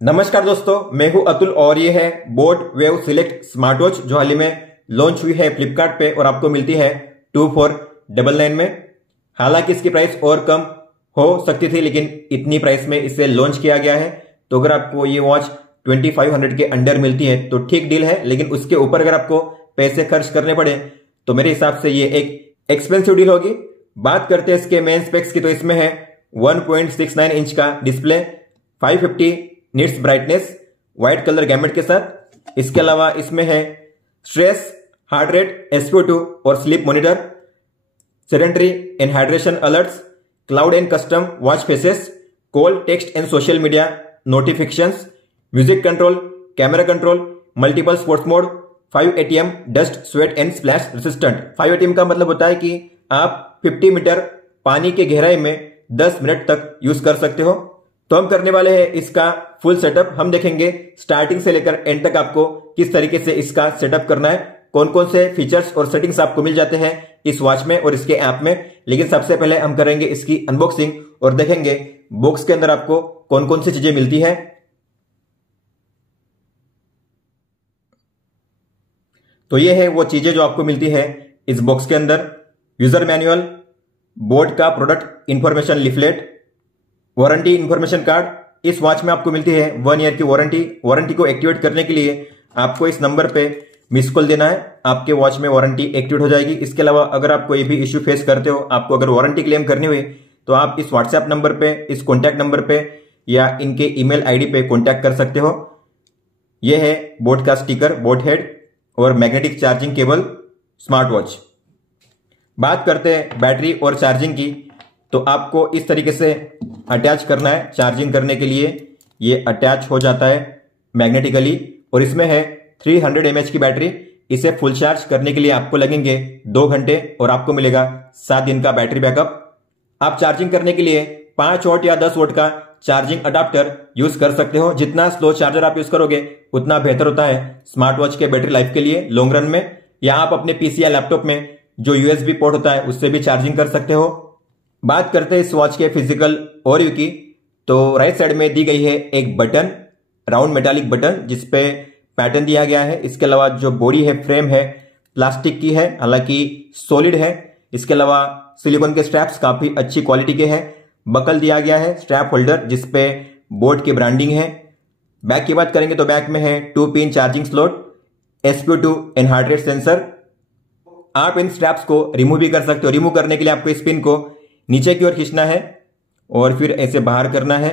नमस्कार दोस्तों, मैं हूं अतुल और ये है boat wave select smart watch जो हाल ही में लॉन्च हुई है फ्लिपकार्ट पे और आपको मिलती है 2499 में। हालांकि इसकी प्राइस और कम हो सकती थी, लेकिन इतनी प्राइस में इसे लॉन्च किया गया है। तो अगर आपको ये वॉच 2500 के अंडर मिलती है तो ठीक डील है, लेकिन उसके ऊपर अगर आपको पैसे खर्च करने पड़े तो मेरे हिसाब से ये एक एक्सपेंसिव डील होगी। बात करते हैं इसके मेन स्पेक्स की, तो इसमें है 1.69 इंच का display, 550 nits brightness, white colour gamete के साथ। इसके अलावा इसमें है स्ट्रेस, हार्ट रेट, SpO2 और sleep monitor, sedentary and hydration alerts, cloud and custom watch faces, call, text and social media notifications, music control, camera control, multiple sports mode, 5 ATM dust, sweat and splash resistant. 5 ATM का मतलब होता है कि आप 50 metre पानी की गहराई में 10 मिनट तक यूज कर सकते हो। तो हम करने वाले हैं इसका फुल सेटअप। हम देखेंगे स्टार्टिंग से लेकर एंड तक आपको किस तरीके से इसका सेटअप करना है, कौन कौन से फीचर्स और सेटिंग्स आपको मिल जाते हैं इस वॉच में और इसके ऐप में। लेकिन सबसे पहले हम करेंगे इसकी अनबॉक्सिंग और देखेंगे बॉक्स के अंदर आपको कौन कौन सी चीजें मिलती है। तो ये है वो चीजें जो आपको मिलती है इस बॉक्स के अंदर। यूजर मैनुअल, बोट का product information leaflet, warranty information card. इस वॉच में आपको मिलती है 1 ईयर की वारंटी। वारंटी को एक्टिवेट करने के लिए आपको इस नंबर पे मिस कॉल देना है, आपके वॉच में वारंटी एक्टिवेट हो जाएगी। इसके अलावा अगर आप कोई भी इश्यू फेस करते हो, आपको अगर वारंटी क्लेम करनी हुई, तो आप इस व्हाट्सएप नंबर पे, इस कॉन्टैक्ट नंबर पे या इनके ईमेल आईडी पे कॉन्टैक्ट कर सकते हो। यह है बोट का स्टिकर, बोट हेड और magnetic charging cable smart watch. बात करते हैं बैटरी और चार्जिंग की, तो आपको इस तरीके से अटैच करना है चार्जिंग करने के लिए। ये अटैच हो जाता है मैग्नेटिकली और इसमें है 300 mAh की बैटरी। इसे फुल चार्ज करने के लिए आपको लगेंगे 2 घंटे और आपको मिलेगा 7 दिन का बैटरी बैकअप। आप चार्जिंग करने के लिए 5 वोल्ट या 10 वोल्ट का चार्जिंग अडाप्टर यूज कर सकते हो। जितना स्लो चार्जर आप यूज करोगे उतना बेहतर होता है स्मार्ट वॉच के बैटरी लाइफ के लिए लॉन्ग रन में। या आप अपने PC या लैपटॉप में जो USB पोर्ट होता है उससे भी चार्जिंग कर सकते हो। बात करते हैं इस वॉच के फिजिकल ओवरव्यू की, तो राइट साइड में दी गई है एक बटन, राउंड मेटालिक बटन जिसपे पैटर्न दिया गया है। इसके अलावा जो बॉडी है, फ्रेम है, प्लास्टिक की है, हालांकि सॉलिड है। इसके अलावा सिलिकॉन के स्ट्रैप्स काफी अच्छी क्वालिटी के हैं। बकल दिया गया है, स्ट्रैप होल्डर जिसपे बोट की ब्रांडिंग है। बैक की बात करेंगे तो बैक में है 2 pin charging slot, SpO2 and heart rate sensor. आप इन स्ट्रैप्स को रिमूव भी कर सकते हो। रिमूव करने के लिए आपको इस पिन को नीचे की ओर खींचना है और फिर ऐसे बाहर करना है।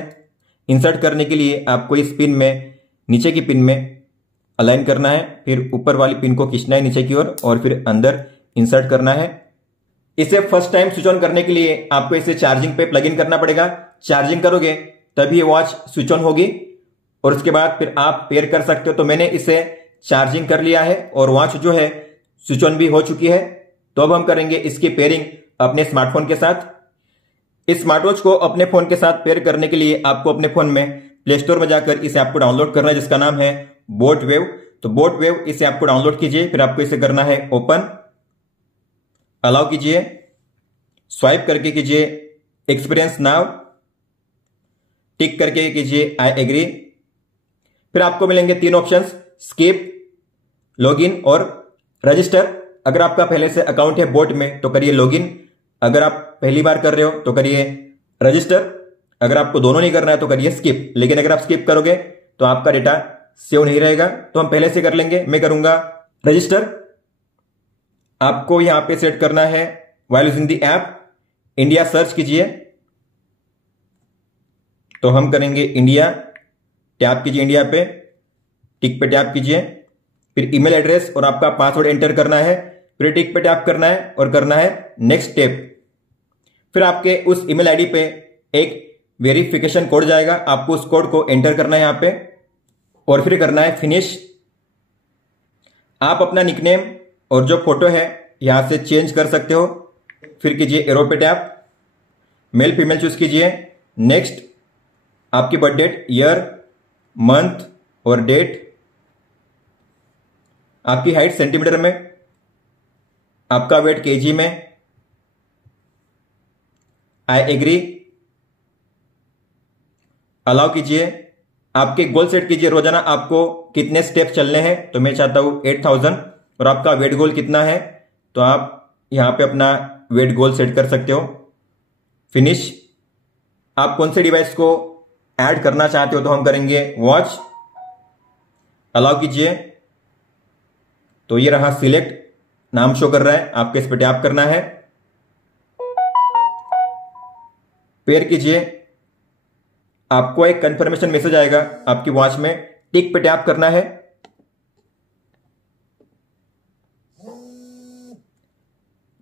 इंसर्ट करने के लिए आपको इस पिन में, नीचे की पिन में अलाइन करना है, फिर ऊपर वाली पिन को खींचना है नीचे की ओर और फिर अंदर इंसर्ट करना है। इसे फर्स्ट टाइम स्विच ऑन करने के लिए आपको इसे चार्जिंग पे प्लग इन करना पड़ेगा। चार्जिंग करोगे तभी ये वॉच स्विच ऑन होगी और उसके बाद फिर आप पेयर कर सकते हो। तो मैंने इसे चार्जिंग कर लिया है और वॉच जो है स्विच ऑन भी हो चुकी है। तो अब हम करेंगे इसकी पेयरिंग अपने स्मार्टफोन के साथ। इस स्मार्ट वॉच को अपने फोन के साथ पेयर करने के लिए आपको अपने फोन में प्ले स्टोर में जाकर इसे आपको डाउनलोड करना है, जिसका नाम है बोट वेव। तो बोट वेव इसे आपको डाउनलोड कीजिए, फिर आपको इसे करना है ओपन, अलाउ कीजिए, स्वाइप करके कीजिए एक्सपीरियंस नाउ, टिक करके कीजिए आई एग्री। फिर आपको मिलेंगे 3 ऑप्शंस, स्किप, लॉगिन और रजिस्टर। अगर आपका पहले से अकाउंट है बोट में तो करिए लॉगिन, अगर आप पहली बार कर रहे हो तो करिए रजिस्टर। अगर आपको दोनों नहीं करना है तो करिए स्किप। लेकिन अगर आप स्किप करोगे तो आपका डेटा सेव नहीं रहेगा। तो हम पहले से कर लेंगे, मैं करूंगा रजिस्टर। आपको यहां पे सेट करना है while using the app, India search कीजिए। तो हम करेंगे इंडिया, टैप कीजिए इंडिया पे, टिक पे टैप कीजिए, फिर ईमेल एड्रेस और आपका पासवर्ड एंटर करना है, फिर टिक पे टैप करना है और करना है नेक्स्ट स्टेप। फिर आपके उस ईमेल आईडी पे एक वेरिफिकेशन कोड जाएगा, आपको उस कोड को एंटर करना है यहां पे और फिर करना है फिनिश। आप अपना निकनेम और जो फोटो है यहां से चेंज कर सकते हो। फिर कीजिए एरो पे टैप, मेल फीमेल चूज कीजिए, नेक्स्ट, आपकी बर्थ डेट, ईयर, मंथ और डेट, आपकी हाइट सेंटीमीटर में, आपका वेट केजी में, आई एग्री, अलाउ कीजिए, आपके गोल सेट कीजिए, रोजाना आपको कितने स्टेप चलने हैं। तो मैं चाहता हूं 8000। और आपका वेट गोल कितना है, तो आप यहां पे अपना वेट गोल सेट कर सकते हो। फिनिश। आप कौन से डिवाइस को ऐड करना चाहते हो, तो हम करेंगे वॉच। अलाउ कीजिए। तो ये रहा सिलेक्ट, नाम शो कर रहा है, आपको इस पर टैप करना है। पेयर कीजिए। आपको एक कंफर्मेशन मैसेज आएगा आपकी वॉच में, टिक पे टैप करना है।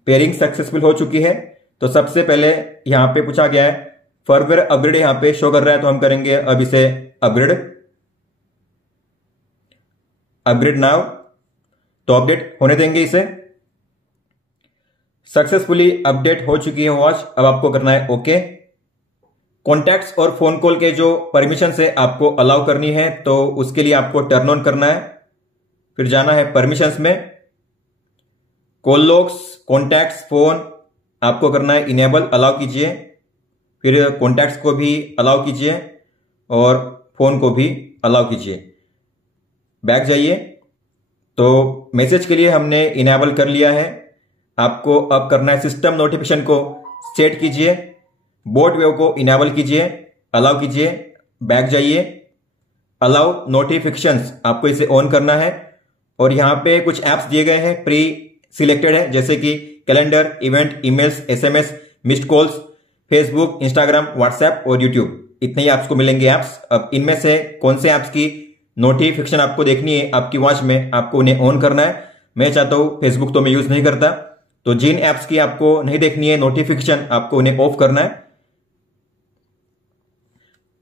पेयरिंग सक्सेसफुल हो चुकी है। तो सबसे पहले यहां पे पूछा गया है फर्दर अपग्रेड, यहां पे शो कर रहा है, तो हम करेंगे अब इसे अपग्रेड। Upgrade now. तो अपडेट होने देंगे इसे। सक्सेसफुली अपडेट हो चुकी है वॉच। अब आपको करना है ओके। कॉन्टैक्ट्स और फोन कॉल के जो परमिशन है आपको अलाउ करनी है, तो उसके लिए आपको टर्न ऑन करना है। फिर जाना है परमिशंस में, कॉल लॉग्स, कॉन्टैक्ट्स, फोन आपको करना है इनेबल, अलाउ कीजिए। फिर कॉन्टैक्ट्स को भी अलाउ कीजिए और फोन को भी अलाउ कीजिए। बैक जाइए। तो मैसेज के लिए हमने इनेबल कर लिया है। आपको अब करना है सिस्टम नोटिफिकेशन को सेट कीजिए, बोट वेव को इनेबल कीजिए, अलाउ कीजिए। बैक जाइए। अलाउ नोटिफिकेशंस आपको इसे ऑन करना है। और यहां पे कुछ ऐप्स दिए गए हैं, प्री सिलेक्टेड है, जैसे कि calendar, event, emails, SMS, missed calls, Facebook, Instagram, WhatsApp और यूट्यूब। इतने ही ऐप्स को मिलेंगे ऐप्स। अब इनमें से कौन से ऐप्स की नोटिफिकेशन आपको देखनी है आपकी वॉच में, आपको उन्हें ऑन करना है। मैं चाहता हूं फेसबुक तो मैं यूज नहीं करता, तो जिन ऐप्स की आपको नहीं देखनी है नोटिफिकेशन, आपको उन्हें ऑफ करना है।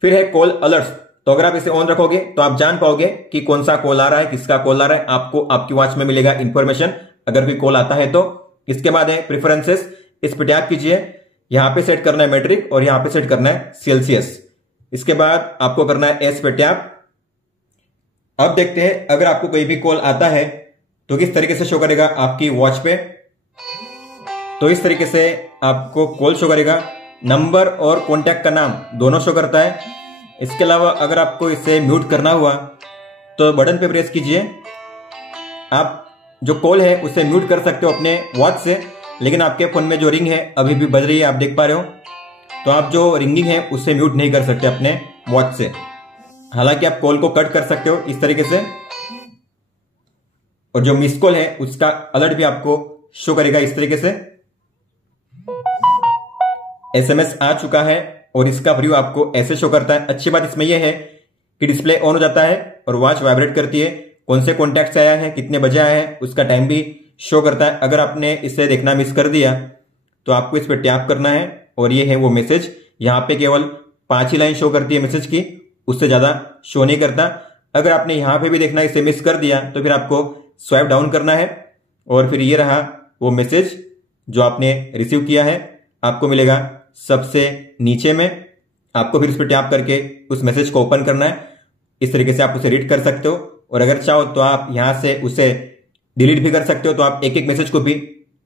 फिर है कॉल अलर्ट्स। तो अगर आप इसे ऑन रखोगे तो आप जान पाओगे कि कौन सा कॉल आ रहा है, किसका कॉल आ रहा है, आपको आपकी वॉच में मिलेगा इंफॉर्मेशन अगर कोई कॉल आता है तो। इसके बाद है प्रेफरेंसेस, इस पर टैप कीजिए। यहां पे सेट करना है मेट्रिक और यहां पे सेट करना है सेल्सियस। इसके बाद आपको करना है एस पे टैप। अब देखते हैं अगर आपको कोई भी कॉल आता है तो किस तरीके से शो करेगा आपकी वॉच पे। तो इस तरीके से आपको कॉल शो करेगा, नंबर और कॉन्टैक्ट का नाम दोनों शो करता है। इसके अलावा अगर आपको इसे म्यूट करना हुआ तो बटन पे प्रेस कीजिए। आप जो कॉल है उसे म्यूट कर सकते हो अपने वॉच से, लेकिन आपके फोन में जो रिंग है अभी भी बज रही है, आप देख पा रहे हो। तो आप जो रिंगिंग है उससे म्यूट नहीं कर सकते अपने वॉच से। हालांकि आप कॉल को कट कर सकते हो इस तरीके से, और जो मिस कॉल है उसका अलर्ट भी आपको शो करेगा इस तरीके से। एसएमएस आ चुका है और इसका प्रीव्यू आपको ऐसे शो करता है। अच्छी बात इसमें यह है कि डिस्प्ले ऑन हो जाता है और वॉच वाइब्रेट करती है। कौन से कॉन्टैक्ट से आया है, कितने बजे आया है, उसका टाइम भी शो करता है। अगर आपने इसे देखना मिस कर दिया तो आपको इस पर टैप करना है और ये है वो मैसेज। यहां पे केवल 5 ही लाइन शो करती है मैसेज की, उससे ज्यादा शो नहीं करता। अगर आपने यहां पे भी देखना इसे मिस कर दिया तो फिर आपको स्वाइप डाउन करना है और फिर ये रहा वो मैसेज जो आपने रिसीव किया है, आपको मिलेगा सबसे नीचे में। आपको फिर इस पर टैप करके उस मैसेज को ओपन करना है। इस तरीके से आप उसे रीड कर सकते हो, और अगर चाहो तो आप यहां से उसे डिलीट भी कर सकते हो। तो आप एक एक मैसेज को भी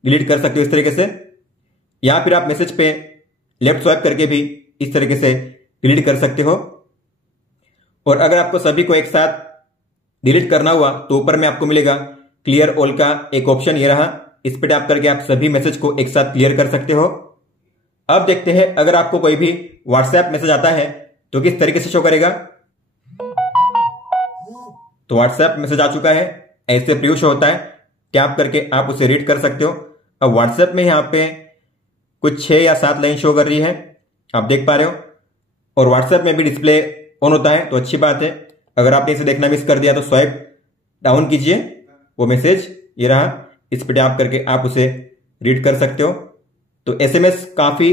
डिलीट कर सकते हो इस तरीके से, या फिर आप मैसेज पे लेफ्ट स्वाइप करके भी इस तरीके से डिलीट कर सकते हो। और अगर आपको सभी को एक साथ डिलीट करना हुआ तो ऊपर में आपको मिलेगा क्लियर ऑल का एक ऑप्शन, ये रहा। इस पे टैप करके आप सभी मैसेज को एक साथ क्लियर कर सकते हो। अब देखते हैं अगर आपको कोई भी व्हाट्सएप मैसेज आता है तो किस तरीके से शो करेगा। तो व्हाट्सएप मैसेज आ चुका है, ऐसे प्रीव्यू शो होता है। टैप करके आप उसे रीड कर सकते हो। अब व्हाट्सएप में यहां पे कुछ 6 या 7 लाइन शो कर रही है, आप देख पा रहे हो। और व्हाट्सएप में भी डिस्प्ले ऑन होता है, तो अच्छी बात है। अगर आपने इसे देखना मिस कर दिया तो स्वाइप डाउन कीजिए, वो मैसेज ये रहा। इस पर टैप करके आप उसे रीड कर सकते हो। तो एसएमएस काफी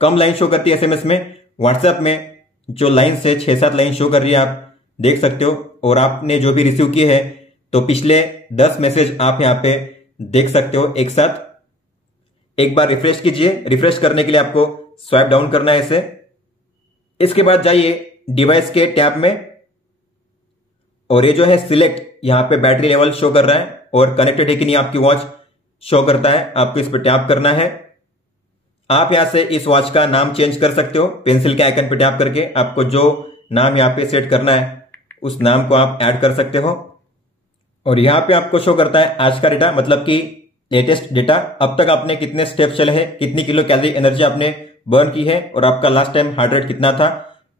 कम लाइन शो करती है एसएमएस में। व्हाट्सएप में जो लाइन से 6-7 लाइन शो कर रही है, आप देख सकते हो। और आपने जो भी रिसीव किए हैं तो पिछले 10 मैसेज आप यहां पे देख सकते हो एक साथ। एक बार रिफ्रेश कीजिए। रिफ्रेश करने के लिए आपको स्वाइप डाउन करना है इसे। इसके बाद जाइए डिवाइस के टैब में, और ये जो है सिलेक्ट, यहां पे बैटरी लेवल शो कर रहा है और कनेक्टेड है कि नहीं आपकी वॉच शो करता है। आपको इस पर टैप करना है। आप यहां से इस वॉच का नाम चेंज कर सकते हो पेंसिल के आइकन पर टैप करके। आपको जो नाम यहाँ पे सेट करना है उस नाम को आप ऐड कर सकते हो। और यहाँ पे आपको शो करता है आज का डेटा, मतलब कि लेटेस्ट डेटा, अब तक आपने कितने स्टेप चले हैं, कितनी किलो कैलोरी एनर्जी आपने बर्न की है और आपका लास्ट टाइम हार्ट रेट कितना था।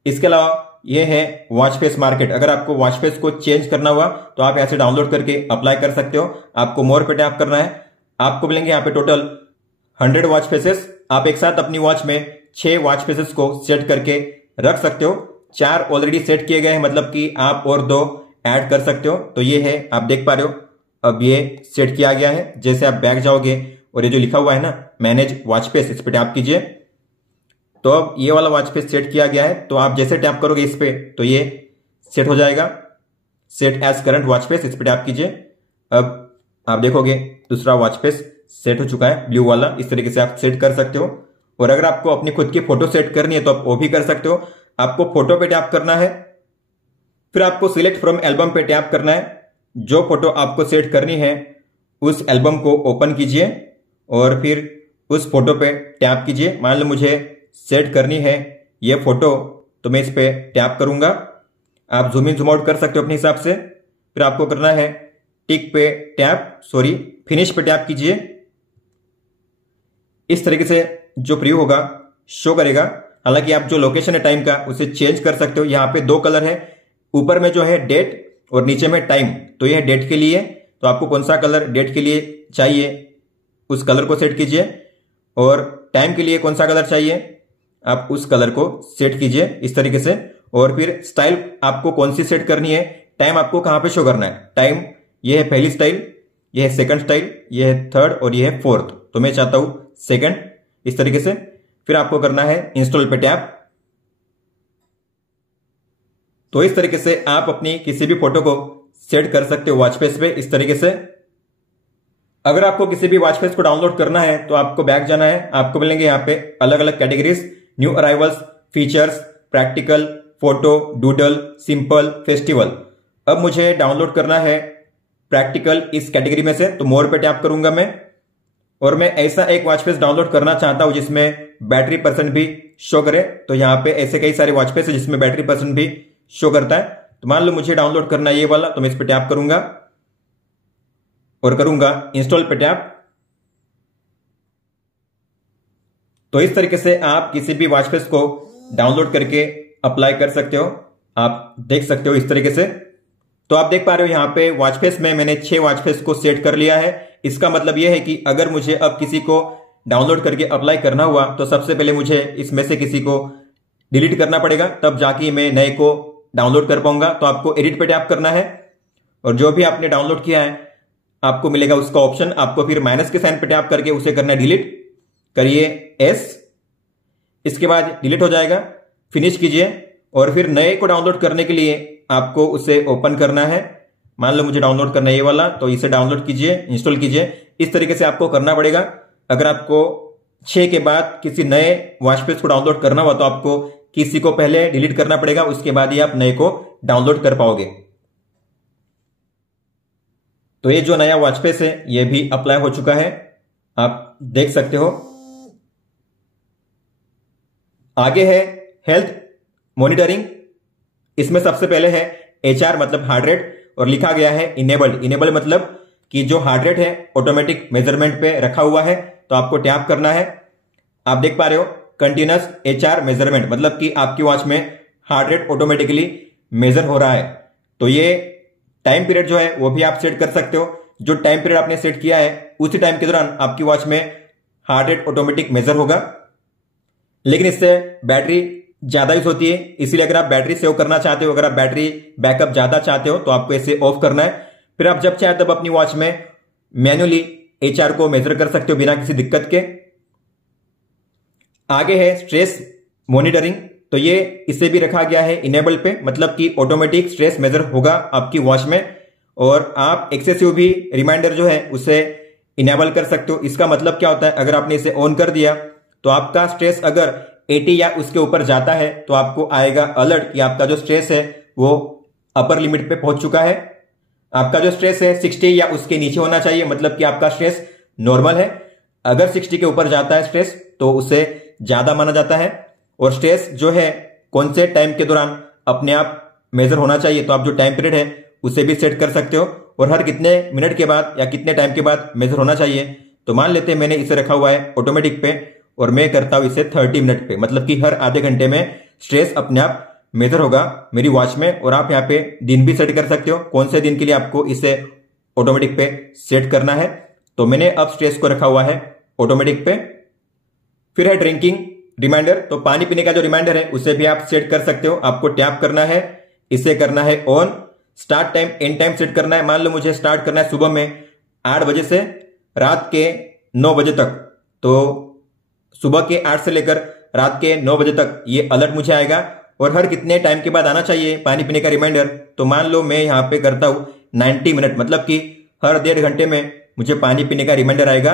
इसके अलावा ये है वॉच फेस मार्केट। अगर आपको वॉच फेस को चेंज करना हुआ तो आप ऐसे डाउनलोड करके अप्लाई कर सकते हो। आपको मोर पे टैप करना है, आपको मिलेंगे यहाँ पे टोटल 100 वॉच फेसेस। आप एक साथ अपनी वॉच में 6 वॉच फेसेस को सेट करके रख सकते हो। 4 ऑलरेडी सेट किए गए हैं, मतलब कि आप और 2 ऐड कर सकते हो। तो ये है, आप देख पा रहे हो, अब ये सेट किया गया है। जैसे आप बैक जाओगे और ये जो लिखा हुआ है ना मैनेज वॉच फेस, इस पे टैप कीजिए तो अब ये वाला वॉच फेस सेट किया गया है। तो आप जैसे टैप करोगे इस पे तो ये सेट हो जाएगा, set as current watch face, इस पे टैप कीजिए। अब आप देखोगे दूसरा वॉच फेस सेट हो चुका है, ब्लू वाला। इस तरीके से आप सेट कर सकते हो। और अगर आपको अपनी खुद की फोटो सेट करनी है तो आप वो भी कर सकते हो। आपको फोटो पे टैप करना है, फिर आपको सिलेक्ट फ्रॉम एल्बम पे टैप करना है। जो फोटो आपको सेट करनी है उस एल्बम को ओपन कीजिए और फिर उस फोटो पे टैप कीजिए। मान लो मुझे सेट करनी है ये फोटो, तो मैं इस पे टैप करूंगा। आप जूम इन जूम आउट कर सकते हो अपने हिसाब से। फिर आपको करना है टिक पे टैप, सॉरी फिनिश पे टैप कीजिए। इस तरीके से जो प्रीव्यू होगा शो करेगा। हालांकि आप जो लोकेशन है टाइम का उसे चेंज कर सकते हो। यहाँ पे 2 कलर है, ऊपर में जो है डेट और नीचे में टाइम। तो यह डेट के लिए, तो आपको कौन सा कलर डेट के लिए चाहिए उस कलर को सेट कीजिए, और टाइम के लिए कौन सा कलर चाहिए आप उस कलर को सेट कीजिए इस तरीके से। और फिर स्टाइल आपको कौन सी सेट करनी है, टाइम आपको कहां पे शो करना है। टाइम ये है पहली स्टाइल, ये है सेकंड स्टाइल, ये है थर्ड और ये है फोर्थ। तो मैं चाहता हूं सेकंड, इस तरीके से। फिर आपको करना है इंस्टॉल पे टैप। तो इस तरीके से आप अपनी किसी भी फोटो को सेट कर सकते हो वॉच फेस पे इस तरीके से। अगर आपको किसी भी वॉच फेस को डाउनलोड करना है तो आपको बैक जाना है। आपको मिलेंगे यहाँ पे अलग अलग categories, new arrivals, features, practical, photo, doodle, simple, festival. अब मुझे डाउनलोड करना है प्रैक्टिकल इस कैटेगरी में से, तो मोर पे टैप करूंगा मैं। और मैं ऐसा एक वॉच फेस डाउनलोड करना चाहता हूं जिसमें बैटरी परसेंट भी शो करे। तो यहाँ पे ऐसे कई सारे वॉच फेस है जिसमें बैटरी परसेंट भी शो करता है। तो मान लो मुझे डाउनलोड करना है ये वाला, तो मैं इस पे टैप करूंगा और करूंगा इंस्टॉल पे टैप। तो इस तरीके से आप किसी भी वॉच फेस को डाउनलोड करके अप्लाई कर सकते हो। आप देख सकते हो इस तरीके से। तो आप देख पा रहे हो यहाँ पे वॉच फेस में मैंने 6 वॉच फेस को सेट कर लिया है। इसका मतलब यह है कि अगर मुझे अब किसी को डाउनलोड करके अप्लाई करना हुआ तो सबसे पहले मुझे इसमें से किसी को डिलीट करना पड़ेगा, तब जाके मैं नए को डाउनलोड कर पाऊंगा। तो आपको एडिट पे टैप करना है और जो भी आपने डाउनलोड किया है आपको मिलेगा उसका ऑप्शन। आपको फिर माइनस के साइन पे टैप करके उसे करना डिलीट, करिए एस, इसके बाद डिलीट हो जाएगा। फिनिश कीजिए और फिर नए को डाउनलोड करने के लिए आपको उसे ओपन करना है। मान लो मुझे डाउनलोड करना है ये वाला, तो इसे डाउनलोड कीजिए, इंस्टॉल कीजिए। इस तरीके से आपको करना पड़ेगा। अगर आपको 6 के बाद किसी नए वॉच फेस को डाउनलोड करना हुआ तो आपको किसी को पहले डिलीट करना पड़ेगा, उसके बाद ही आप नए को डाउनलोड कर पाओगे। तो ये जो नया वॉच फेस है ये भी अप्लाई हो चुका है, आप देख सकते हो। आगे है हेल्थ मॉनिटरिंग। इसमें सबसे पहले है HR मतलब हार्ट रेट, और लिखा गया है इनेबल्ड। इनेबल्ड मतलब कि जो हार्ट रेट है ऑटोमेटिक मेजरमेंट पे रखा हुआ है, तो आपको टैप करना है। आप देख पा रहे हो कंटिन्यूअस HR मेजरमेंट, मतलब कि आपकी वॉच में हार्ट रेट ऑटोमेटिकली मेजर हो रहा है। तो ये टाइम पीरियड जो है वो भी आप सेट कर सकते हो। जो टाइम पीरियड आपने सेट किया है उसी टाइम के दौरान आपकी वॉच में हार्ट रेट ऑटोमेटिक मेजर होगा। लेकिन इससे बैटरी ज्यादा यूज होती है, इसलिए अगर आप बैटरी सेव करना चाहते हो, अगर आप बैटरी बैकअप ज्यादा चाहते हो तो आपको इसे ऑफ करना है। फिर आप जब चाहे तब अपनी वॉच में मैन्युअली HR को मेजर कर सकते हो बिना किसी दिक्कत के। आगे है स्ट्रेस मॉनिटरिंग। तो ये इसे भी रखा गया है इनेबल पे, मतलब कि ऑटोमेटिक स्ट्रेस मेजर होगा आपकी वॉच में, और आप एक्सेसिव भी रिमाइंडर जो है उसे इनेबल कर सकते हो। इसका मतलब क्या होता है, अगर आपने इसे ऑन कर दिया तो आपका स्ट्रेस अगर 80 या उसके ऊपर जाता है तो आपको आएगा अलर्ट कि आपका जो स्ट्रेस है वो अपर लिमिट पे पहुंच चुका है। आपका जो स्ट्रेस है 60 या उसके नीचे होना चाहिए, मतलब कि आपका स्ट्रेस नॉर्मल है। अगर 60 के ऊपर जाता है स्ट्रेस तो उसे ज्यादा माना जाता है। और स्ट्रेस जो है कौन से टाइम के दौरान अपने आप मेजर होना चाहिए, तो आप जो टाइम पीरियड है उसे भी सेट कर सकते हो, और हर कितने मिनट के बाद या कितने टाइम के बाद मेजर होना चाहिए। तो मान लेते हैं मैंने इसे रखा हुआ है ऑटोमेटिक पे, और मैं करता हूं इसे 30 मिनट पे, मतलब कि हर आधे घंटे में स्ट्रेस अपने आप मेजर होगा मेरी वॉच में। और आप यहाँ पे दिन भी सेट कर सकते हो, कौन से दिन के लिए आपको इसे ऑटोमेटिक पे सेट करना है। तो मैंने अब स्ट्रेस को रखा हुआ है ऑटोमेटिक पे। फिर है ड्रिंकिंग रिमाइंडर, तो पानी पीने का जो रिमाइंडर है उसे भी आप सेट कर सकते हो। आपको टैप करना है, इसे करना है on, start time and time set करना है। मान लो मुझे स्टार्ट करना है सुबह में 8 बजे से रात के 9 बजे तक, तो सुबह के 8 से लेकर रात के 9 बजे तक ये अलर्ट मुझे आएगा, और हर कितने टाइम के बाद आना चाहिए पानी पीने का रिमाइंडर। तो मान लो मैं यहाँ पे करता हूं 90 मिनट, मतलब कि हर 1.5 घंटे में मुझे पानी पीने का रिमाइंडर आएगा,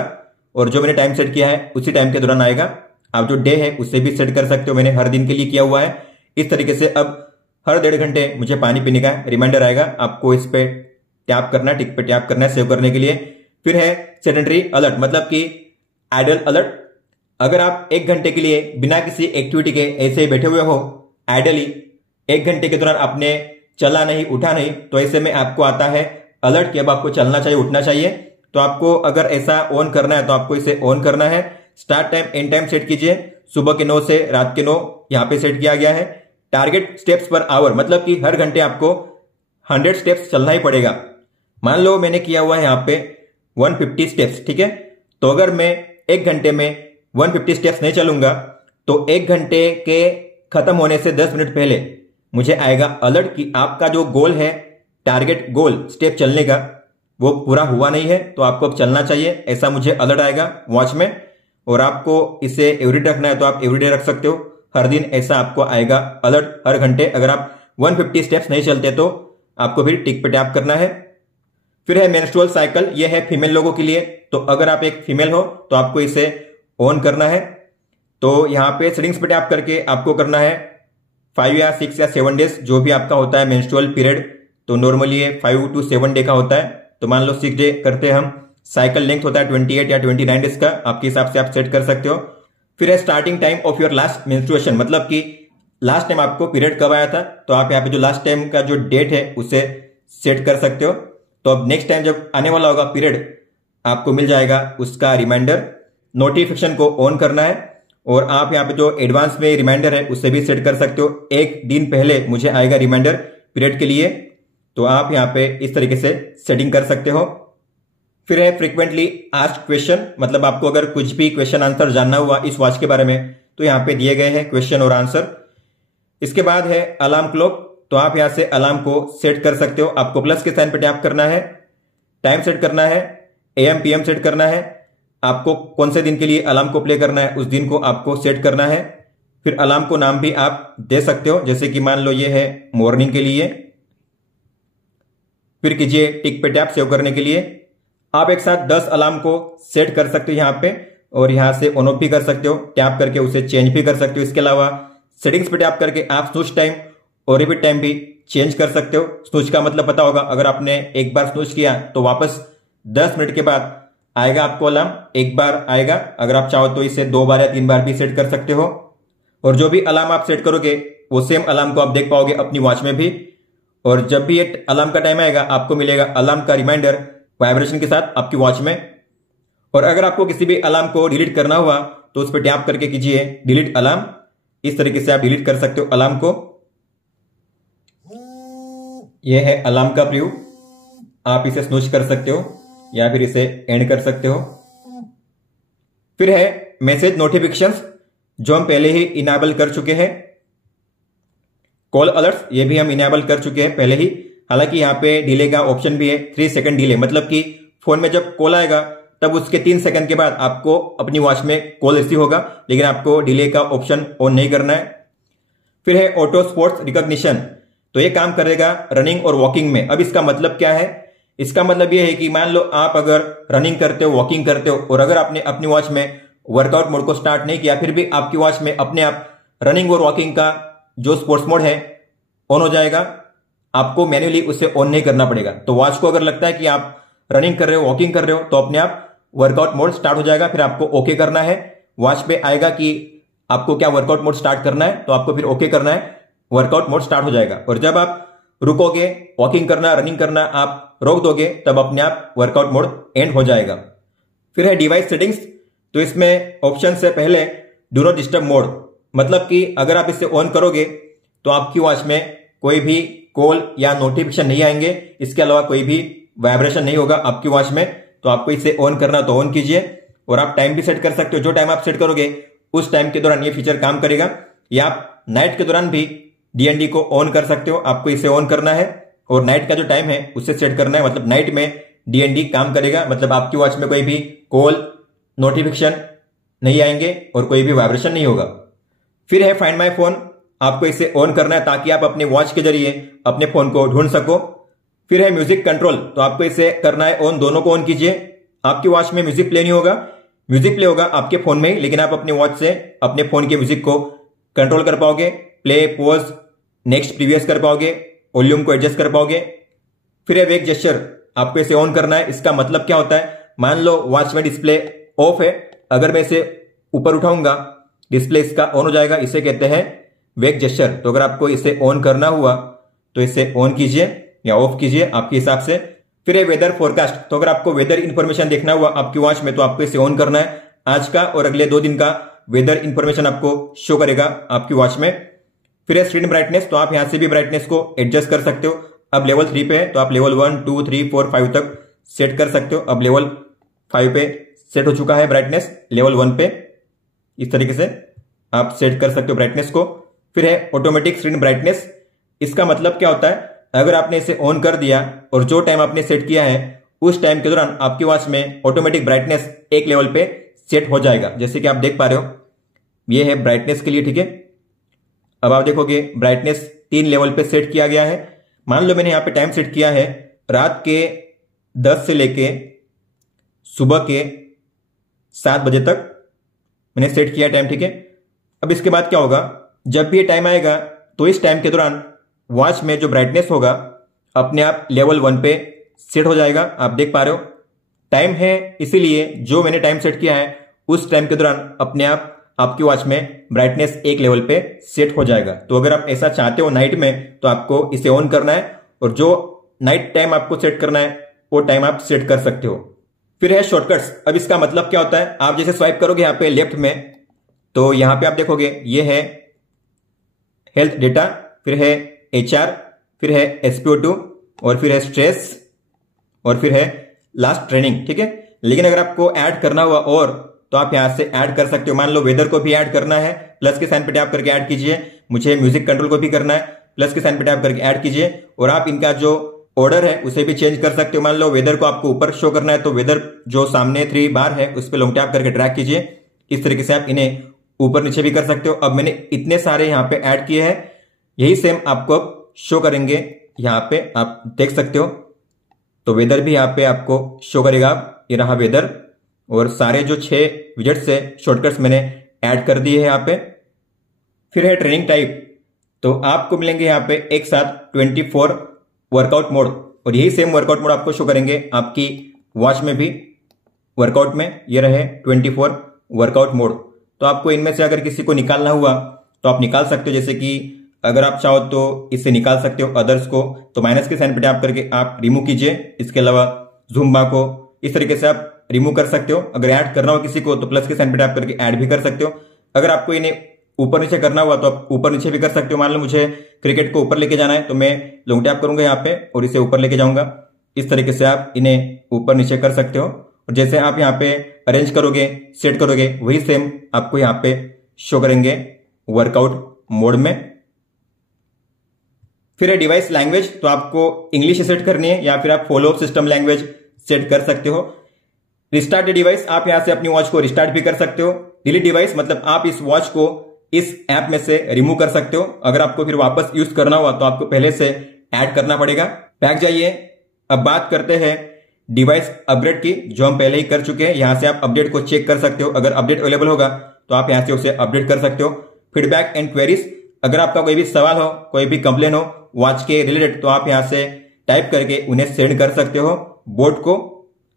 और जो मैंने टाइम सेट किया है उसी टाइम के दौरान आएगा। आप जो डे है उसे भी सेट कर सकते हो, मैंने हर दिन के लिए किया हुआ है। इस तरीके से अब हर 1.5 घंटे मुझे पानी पीने का रिमाइंडर आएगा। आपको इस पे टैप करना है, टिक पे टैप करना है सेव करने के लिए। फिर है सेडेंटरी अलर्ट, मतलब कि आइडल अलर्ट। अगर आप 1 घंटे के लिए बिना किसी एक्टिविटी के ऐसे ही बैठे हुए हो आइडली, 1 घंटे के दौरान आपने चला नहीं उठा नहीं, तो ऐसे में आपको आता है अलर्ट कि अब आपको चलना चाहिए उठना चाहिए। तो आपको अगर ऐसा ऑन करना है तो आपको इसे ऑन करना है। Start time and time set कीजिए, सुबह के 9 से रात के 9 यहां पे सेट किया गया है। टारगेट स्टेप्स पर आवर, मतलब कि हर घंटे आपको 100 स्टेप्स चलना ही पड़ेगा। मान लो मैंने किया हुआ है यहाँ पे 150 स्टेप्स, ठीक है। तो अगर मैं 1 घंटे में 150 स्टेप्स नहीं चलूंगा, तो 1 घंटे के खत्म होने से 10 मिनट पहले मुझे आएगा अलर्ट कि आपका जो गोल है, टारगेट गोल स्टेप चलने का, वो पूरा हुआ नहीं है, तो आपको अब चलना चाहिए, ऐसा मुझे अलर्ट आएगा वॉच में। और आपको इसे एवरीडे रखना है तो आप एवरीडे रख सकते हो, हर दिन ऐसा आपको आएगा अलर्ट हर घंटे। अगर आप 150 स्टेप्स नहीं चलते तो आपको फिर टिक पे टैप करना है। फिर है मेंस्ट्रुअल साइकिल, यह है फीमेल लोगों के लिए। तो अगर आप एक फीमेल हो तो आपको इसे ऑन करना है। तो यहां पे सेटिंग्स पे टैप करके आपको करना है 5 या 6 या 7 डेज, जो भी आपका होता है मेंस्ट्रुअल पीरियड। तो नॉर्मली ये 5 to 7 डे का होता है, तो मान लो 6 डे करते हैं हम। साइकिल लेंथ होता है 28 या 29 डेज का, आपके हिसाब से आप सेट कर सकते हो। फिर है starting time of your last menstruation, मतलब कि लास्ट टाइम आपको पीरियड कब आया था, तो आप यहाँ पे जो लास्ट टाइम का जो डेट है उसे सेट कर सकते हो। तो अब नेक्स्ट टाइम जब आने वाला होगा पीरियड, आपको मिल जाएगा उसका रिमाइंडर। नोटिफिकेशन को ऑन करना है, और आप यहाँ पे जो एडवांस में रिमाइंडर है उसे भी सेट कर सकते हो। 1 दिन पहले मुझे आएगा रिमाइंडर पीरियड के लिए, तो आप यहाँ पे इस तरीके से सेटिंग कर सकते हो। फिर है फ्रीक्वेंटली आस्क्ड क्वेश्चन, मतलब आपको अगर कुछ भी क्वेश्चन आंसर जानना हुआ इस वॉच के बारे में, तो यहाँ पे दिए गए हैं क्वेश्चन और आंसर। इसके बाद है अलार्म क्लॉक, तो आप यहाँ से अलार्म को सेट कर सकते हो। आपको प्लस के साइन पे टैप करना है, टाइम सेट करना है, AM PM सेट करना है, आपको कौन से दिन के लिए अलार्म को प्ले करना है उस दिन को आपको सेट करना है। फिर अलार्म को नाम भी आप दे सकते हो, जैसे कि मान लो ये है मॉर्निंग के लिए। फिर कीजिए टिक पे टैप सेव करने के लिए। आप एक साथ 10 अलार्म को सेट कर सकते हो यहाँ पे, और यहां से ऑन ऑफ भी कर सकते हो, टैप करके उसे चेंज भी कर सकते हो। इसके अलावा सेटिंग्स पे टैप करके आप स्नूज टाइम और रिपीट टाइम भी चेंज कर सकते हो। स्नूज का मतलब पता होगा, अगर आपने एक बार स्नूज किया तो वापस 10 मिनट के बाद आएगा आपको अलार्म, एक बार आएगा। अगर आप चाहो तो इसे 2 बार या 3 बार भी सेट कर सकते हो। और जो भी अलार्म आप सेट करोगे वो सेम अलार्म को आप देख पाओगे अपनी वॉच में भी। और जब भी एक अलार्म का टाइम आएगा आपको मिलेगा अलार्म का रिमाइंडर वाइब्रेशन के साथ आपकी वॉच में। और अगर आपको किसी भी अलार्म को डिलीट करना हुआ तो उस पर टैप करके कीजिए डिलीट अलार्म। इस तरीके से आप डिलीट कर सकते हो अलार्म को। यह है अलार्म का प्रीव्यू, आप इसे स्नूज कर सकते हो या फिर इसे एंड कर सकते हो। फिर है मैसेज नोटिफिकेशंस, जो हम पहले ही इनेबल कर चुके हैं। कॉल अलर्ट्स, ये भी हम इनेबल कर चुके हैं पहले ही। हालांकि यहाँ पे डिले का ऑप्शन भी है, 3 सेकंड डिले, मतलब कि फोन में जब कॉल आएगा तब उसके 3 सेकंड के बाद आपको अपनी वॉच में कॉल रिसीव होगा, लेकिन आपको डिले का ऑप्शन ऑन नहीं करना है। फिर है ऑटो स्पोर्ट्स रिकॉग्निशन, तो ये काम करेगा रनिंग और वॉकिंग में। अब इसका मतलब क्या है? इसका मतलब ये है कि मान लो आप अगर रनिंग करते हो, वॉकिंग करते हो, और अगर आपने अपनी वॉच में वर्कआउट मोड को स्टार्ट नहीं किया, फिर भी आपकी वॉच में अपने आप रनिंग और वॉकिंग का जो स्पोर्ट्स मोड है ऑन हो जाएगा। आपको मैन्युअली उसे ऑन नहीं करना पड़ेगा। तो वॉच को अगर लगता है कि आप रनिंग कर रहे हो, वॉकिंग कर रहे हो, तो अपने आप वर्कआउट मोड स्टार्ट हो जाएगा। फिर आपको ओके करना है, वॉच पे आएगा कि आपको क्या वर्कआउट मोड स्टार्ट करना है, तो आपको फिर ओके करना है। वर्कआउट मोड स्टार्ट हो जाएगा। और जब आप रुकोगे, वॉकिंग करना, रनिंग करना आप रोक दोगे, तब अपने आप वर्कआउट मोड एंड हो जाएगा। फिर है डिवाइस सेटिंग्स। तो इसमें ऑप्शन से पहले डू नॉट डिस्टर्ब मोड, मतलब कि अगर आप इसे ऑन करोगे तो आपकी वॉच में कोई भी कॉल या नोटिफिकेशन नहीं आएंगे, इसके अलावा कोई भी वाइब्रेशन नहीं होगा आपकी वॉच में। तो आपको इसे ऑन करना तो ऑन कीजिए, और आप टाइम भी सेट कर सकते हो। जो टाइम आप सेट करोगे उस टाइम के दौरान ये फीचर काम करेगा, या आप नाइट के दौरान भी डीएनडी को ऑन कर सकते हो। आपको इसे ऑन करना है और नाइट का जो टाइम है उससे सेट करना है, मतलब नाइट में डीएनडी काम करेगा, मतलब आपकी वॉच में कोई भी कॉल नोटिफिकेशन नहीं आएंगे और कोई भी वाइब्रेशन नहीं होगा। फिर है फाइंड माय फोन, आपको इसे ऑन करना है ताकि आप अपने वॉच के जरिए अपने फोन को ढूंढ सको। फिर है म्यूजिक कंट्रोल, तो आपको इसे करना है ऑन, दोनों को ऑन कीजिए। आपकी वॉच में म्यूजिक प्ले नहीं होगा, म्यूजिक प्ले होगा आपके फोन में ही, लेकिन आप अपने वॉच से अपने फोन के म्यूजिक को कंट्रोल कर पाओगे, प्ले, पॉज, नेक्स्ट, प्रीवियस कर पाओगे, वॉल्यूम को एडजस्ट कर पाओगे। फिर है वेक जेस्चर, आपको इसे ऑन करना है। इसका मतलब क्या होता है, मान लो वॉच में डिस्प्ले ऑफ है, अगर मैं इसे ऊपर उठाऊंगा डिस्प्ले इसका ऑन हो जाएगा, इसे कहते हैं वेक जेस्चर। तो अगर आपको इसे ऑन करना हुआ तो इसे ऑन कीजिए या ऑफ कीजिए आपके हिसाब से। फिर है वेदर फोरकास्ट, तो अगर आपको वेदर इंफॉर्मेशन देखना हुआ आपकी वॉच में तो आपको इसे ऑन करना है। आज का और अगले 2 दिन का वेदर इंफॉर्मेशन आपको शो करेगा आपकी वॉच में। फिर है स्क्रीन ब्राइटनेस, तो आप यहां से भी ब्राइटनेस को एडजस्ट कर सकते हो। अब लेवल 3 पे है तो आप लेवल 1, 2, 3, 4, 5 तक सेट कर सकते हो। अब लेवल 5 पे सेट हो चुका है ब्राइटनेस, लेवल 1 पे इस तरीके से आप सेट कर सकते हो ब्राइटनेस को। फिर है ऑटोमेटिक स्क्रीन ब्राइटनेस, इसका मतलब क्या होता है, अगर आपने इसे ऑन कर दिया और जो टाइम आपने सेट किया है उस टाइम के दौरान आपकी वॉच में ऑटोमेटिक ब्राइटनेस एक लेवल पे सेट हो जाएगा, जैसे कि आप देख पा रहे हो ये है ब्राइटनेस के लिए, ठीक है। अब आप देखोगे ब्राइटनेस 3 लेवल पे सेट किया गया है। मान लो मैंने यहां पे टाइम सेट किया है रात के 10 से लेके सुबह के 7 बजे तक मैंने सेट किया टाइम, ठीक है। अब इसके बाद क्या होगा, जब भी ये टाइम आएगा तो इस टाइम के दौरान वॉच में जो ब्राइटनेस होगा अपने आप लेवल 1 पे सेट हो जाएगा। आप देख पा रहे हो टाइम है, इसीलिए जो मैंने टाइम सेट किया है उस टाइम के दौरान अपने आप आपकी वॉच में ब्राइटनेस एक लेवल पे सेट हो जाएगा। तो अगर आप ऐसा चाहते हो नाइट में तो आपको इसे ऑन करना है, और जो नाइट टाइम आपको सेट करना है वो टाइम आप सेट कर सकते हो। फिर है शॉर्टकट्स, अब इसका मतलब क्या होता है, आप जैसे स्वाइप करोगे यहाँ पे लेफ्ट में तो यहां पे आप देखोगे ये है हेल्थ डेटा, फिर है HR, फिर है SpO2 और फिर है स्ट्रेस और फिर है लास्ट ट्रेनिंग, ठीक है। लेकिन अगर आपको ऐड करना हुआ और तो आप यहां से ऐड कर सकते हो। मान लो वेदर को भी ऐड करना है, प्लस के साइन पे टैप करके ऐड कीजिए। मुझे म्यूजिक कंट्रोल को भी करना है, प्लस के साइन पे टैप करके ऐड कीजिए। और आप इनका जो ऑर्डर है उसे भी चेंज कर सकते हो। मान लो वेदर को आपको ऊपर शो करना है तो वेदर जो सामने 3 बार है उस पर लॉन्ग टैप करके ड्रैग कीजिए। इस तरीके से आप इन्हें ऊपर नीचे भी कर सकते हो। अब मैंने इतने सारे यहाँ पे ऐड किए हैं, यही सेम आपको अब शो करेंगे, यहाँ पे आप देख सकते हो। तो वेदर भी यहाँ पे आपको शो करेगा। ये रहा वेदर, और सारे जो 6 विजेट से शॉर्टकट्स मैंने ऐड कर दिए हैं यहाँ पे। फिर है ट्रेनिंग टाइप, तो आपको मिलेंगे यहाँ पे एक साथ 24 वर्कआउट मोड, और यही सेम वर्कआउट मोड आपको शो करेंगे आपकी वॉच में भी। वर्कआउट में ये रहे 24 वर्कआउट मोड। तो आपको इनमें से अगर किसी को निकालना हुआ तो आप निकाल सकते हो, जैसे कि अगर आप चाहो तो इससे निकाल सकते हो अदर्स को, तो माइनस के साइन पे टैप करके आप रिमूव कीजिए। इसके अलावा ज़ूम्बा को इस तरीके से आप रिमूव कर सकते हो। अगर ऐड करना हो किसी को तो प्लस के साइन पे टैप करके ऐड भी कर सकते हो। अगर आपको इन्हें ऊपर नीचे करना हुआ तो आप ऊपर नीचे भी कर सकते हो। मान लो मुझे क्रिकेट को ऊपर लेके जाना है तो मैं लॉन्ग टैप करूंगा यहाँ पे और इसे ऊपर लेके जाऊंगा। इस तरीके से आप इन्हें ऊपर नीचे कर सकते हो, और जैसे आप यहाँ पे अरेंज करोगे, सेट करोगे, वही सेम आपको यहाँ पे शो करेंगे वर्कआउट मोड में। फिर है डिवाइस लैंग्वेज, तो आपको इंग्लिश सेट करनी है या फिर आप फॉलो सिस्टम लैंग्वेज सेट कर सकते हो। रिस्टार्ट डिवाइस, आप यहां से अपनी वॉच को रिस्टार्ट भी कर सकते हो। डिलीट डिवाइस मतलब आप इस वॉच को इस ऐप में से रिमूव कर सकते हो। अगर आपको फिर वापस यूज करना हुआ तो आपको पहले से ऐड करना पड़ेगा। बैक जाइए। अब बात करते हैं डिवाइस अपग्रेड की, जो हम पहले ही कर चुके हैं। यहां से आप अपडेट को चेक कर सकते हो। अगर अपडेट अवेलेबल होगा तो आप यहां से उसे अपडेट कर सकते हो। फीडबैक एंड क्वेरीज, अगर आपका कोई भी सवाल हो, कोई भी कंप्लेन हो वॉच के रिलेटेड, तो आप यहां से टाइप करके उन्हें सेंड कर सकते हो बोर्ड को।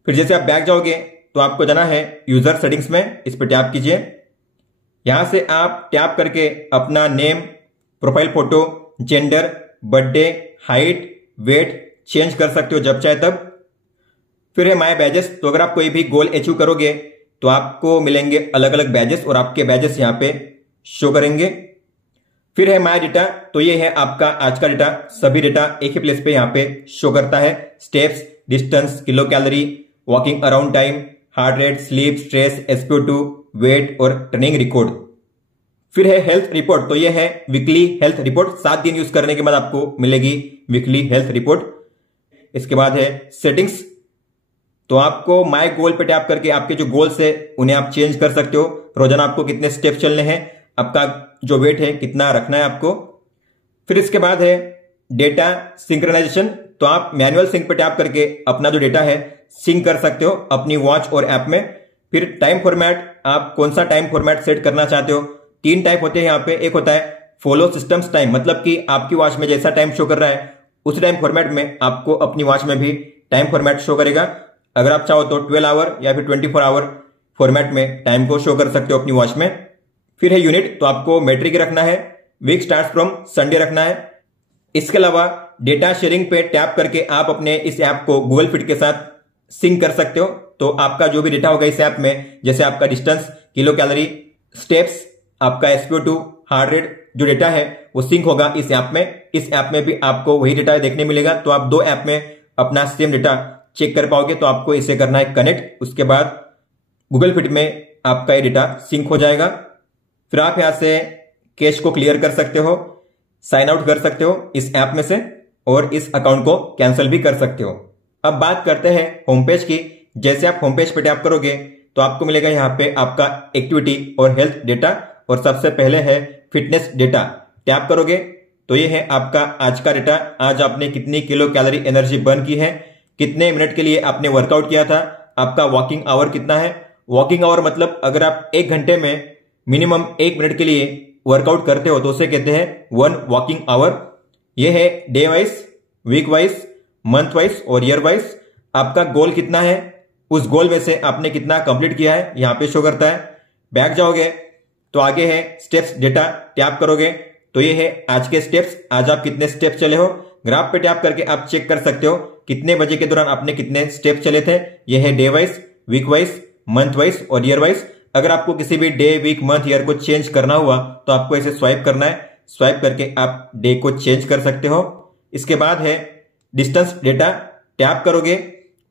फिर जैसे आप बैक जाओगे तो आपको जाना है यूजर सेटिंग्स में, इस पर टैप कीजिए। यहां से आप टैप करके अपना name, profile photo, gender, birthday, height, wait change कर सकते हो जब चाहे तब। फिर है माय बैजेस, तो अगर आप कोई भी गोल अचीव करोगे तो आपको मिलेंगे अलग अलग बैजेस और आपके बैजेस यहां पे शो करेंगे। फिर है माय डेटा, तो ये है आपका आज का डेटा, सभी डेटा एक ही प्लेस पे यहां पे शो करता है। Steps, distance, kilo calorie, walking around time, heart rate, sleep, stress, SpO2, weight और ट्रेनिंग रिकॉर्ड। फिर है हेल्थ रिपोर्ट, तो ये है वीकली हेल्थ रिपोर्ट, 7 दिन यूज करने के बाद आपको मिलेगी वीकली हेल्थ रिपोर्ट। इसके बाद है सेटिंग्स, तो आपको माय गोल पे टैप करके आपके जो गोल्स है उन्हें आप चेंज कर सकते हो। रोजाना आपको कितने स्टेप चलने हैं, आपका जो वेट है कितना रखना है आपको। फिर इसके बाद है डेटा सिंक्रोनाइजेशन, तो आप मैनुअल सिंक पे टैप करके अपना जो डेटा है सिंक कर सकते हो अपनी वॉच और ऐप में। फिर टाइम फॉर्मेट, आप कौन सा टाइम फॉर्मेट सेट करना चाहते हो। 3 टाइप होते हैं यहाँ पे। एक होता है फॉलो सिस्टम्स टाइम, मतलब कि आपकी वॉच में जैसा टाइम शो कर रहा है उस टाइम फॉर्मेट में आपको अपनी वॉच में भी टाइम फॉर्मेट शो करेगा। अगर आप चाहो तो 12 आवर या फिर 24 आवर फॉर्मेट में टाइम को शो कर सकते हो अपनी वॉच में। फिर है यूनिट, तो आपको मेट्रिक रखना है। वीक स्टार्ट फ्रॉम संडे रखना है। इसके अलावा डेटा शेयरिंग पे टैप करके आप अपने इस ऐप को गूगल फिट के साथ सिंक कर सकते हो। तो आपका जो भी डेटा होगा इस ऐप में, जैसे आपका डिस्टेंस, किलो कैलोरी, स्टेप्स, आपका SpO2, हार्ट रेट, जो डेटा है वो सिंक होगा इस ऐप में। इस ऐप में भी आपको वही डेटा देखने मिलेगा। तो आप 2 ऐप में अपना सेम डेटा चेक कर पाओगे। तो आपको इसे करना है कनेक्ट, उसके बाद गूगल फिट में आपका ये डेटा सिंक हो जाएगा। फिर आप यहां से कैश को क्लियर कर सकते हो, साइन आउट कर सकते हो इस ऐप में से और इस अकाउंट को कैंसिल भी कर सकते हो। अब बात करते हैं होम पेज की। जैसे आप होम पेज पे टैप करोगे तो आपको मिलेगा यहाँ पे आपका एक्टिविटी और हेल्थ डेटा, और सबसे पहले है फिटनेस डेटा। टैप करोगे तो ये है आपका आज का डेटा। आज आपने कितनी किलो कैलोरी एनर्जी बर्न की है, कितने मिनट के लिए आपने वर्कआउट किया था, आपका वॉकिंग आवर कितना है। वॉकिंग आवर मतलब अगर आप 1 घंटे में मिनिमम 1 मिनट के लिए वर्कआउट करते हो तो उसे कहते हैं 1 वॉकिंग आवर। यह है day wise, week wise, month wise और ईयर वाइज। आपका गोल कितना है, उस गोल में से आपने कितना कंप्लीट किया है यहां पे शो करता है। बैक जाओगे तो आगे है स्टेप्स डेटा। टैप करोगे तो ये है आज के स्टेप्स, आज आप कितने स्टेप्स चले हो। ग्राफ पे टैप करके आप चेक कर सकते हो कितने बजे के दौरान आपने कितने स्टेप चले थे। यह है day wise, week wise, month wise और ईयर वाइज। अगर आपको किसी भी डे, वीक, मंथ, ईयर को चेंज करना हुआ तो आपको इसे स्वाइप करना है। स्वाइप करके आप डे को चेंज कर सकते हो। इसके बाद है डिस्टेंस डेटा। टैप करोगे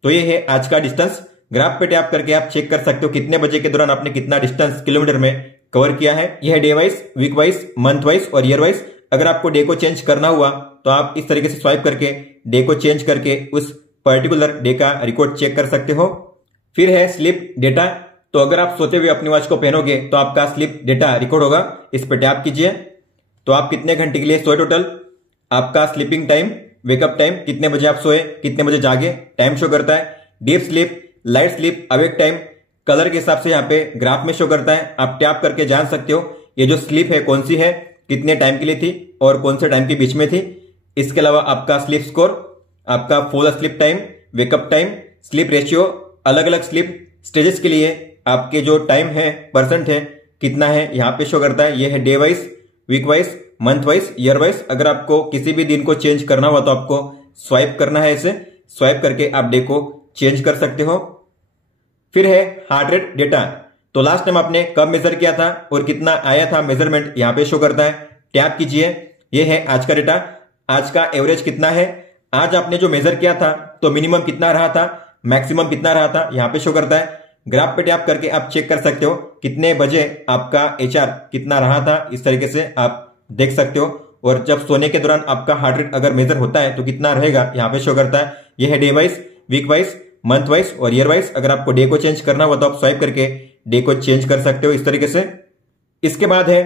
तो ये है आज का डिस्टेंस। ग्राफ पे टैप करके आप चेक कर सकते हो कितने बजे के दौरान आपने कितना डिस्टेंस किलोमीटर में कवर किया है। यह है day wise, week wise, month wise और ईयर वाइज। अगर आपको डे को चेंज करना हुआ तो आप इस तरीके से स्वाइप करके डे को चेंज करके उस पर्टिकुलर डे का रिकॉर्ड चेक कर सकते हो। फिर है स्लीप डेटा, तो अगर आप सोते हुए अपनी वॉच को पहनोगे तो आपका स्लीप डेटा रिकॉर्ड होगा। इस पर टैप कीजिए तो आप कितने घंटे के लिए सोए टोटल, आपका स्लीपिंग टाइम, वेकअप टाइम, कितने बजे आप सोए, कितने बजे जागे, टाइम शो करता है। Deep sleep, light sleep, awake time colour के हिसाब से यहाँ पे ग्राफ में शो करता है। आप टैप करके जान सकते हो ये जो स्लीप है कौन सी है, कितने टाइम के लिए थी और कौन से टाइम के बीच में थी। इसके अलावा आपका स्लीप स्कोर, आपका full sleep time, wake up time, sleep ratio, अलग अलग स्लीप स्टेजेस के लिए आपके जो टाइम है, परसेंट है, कितना है यहाँ पे शो करता है। ये है day wise, week wise, month wise, year wise. अगर आपको किसी भी दिन को चेंज करना हुआ तो आपको स्वाइप करना है। इसे स्वाइप करके आप डे को चेंज कर सकते हो। फिर है हार्ट रेट डेटा, तो लास्ट टाइम आपने कब मेजर किया था और कितना आया था मेजरमेंट यहाँ पे शो करता है। टैप कीजिए, ये है आज का डेटा। आज का एवरेज कितना है, आज आपने जो मेजर किया था तो मिनिमम कितना रहा था, मैक्सिमम कितना रहा था यहाँ पे शो करता है। ग्राफ पे टैप करके आप चेक कर सकते हो कितने बजे आपका HR कितना रहा था। इस तरीके से आप देख सकते हो। और जब सोने के दौरान आपका हार्ट रेट अगर मेजर होता है तो कितना रहेगा यहाँ पे शो करता है। यह है day wise, week wise, month wise और ईयर वाइज। अगर आपको डे को चेंज करना हुआ तो आप स्वाइप करके डे को चेंज कर सकते हो इस तरीके से। इसके बाद है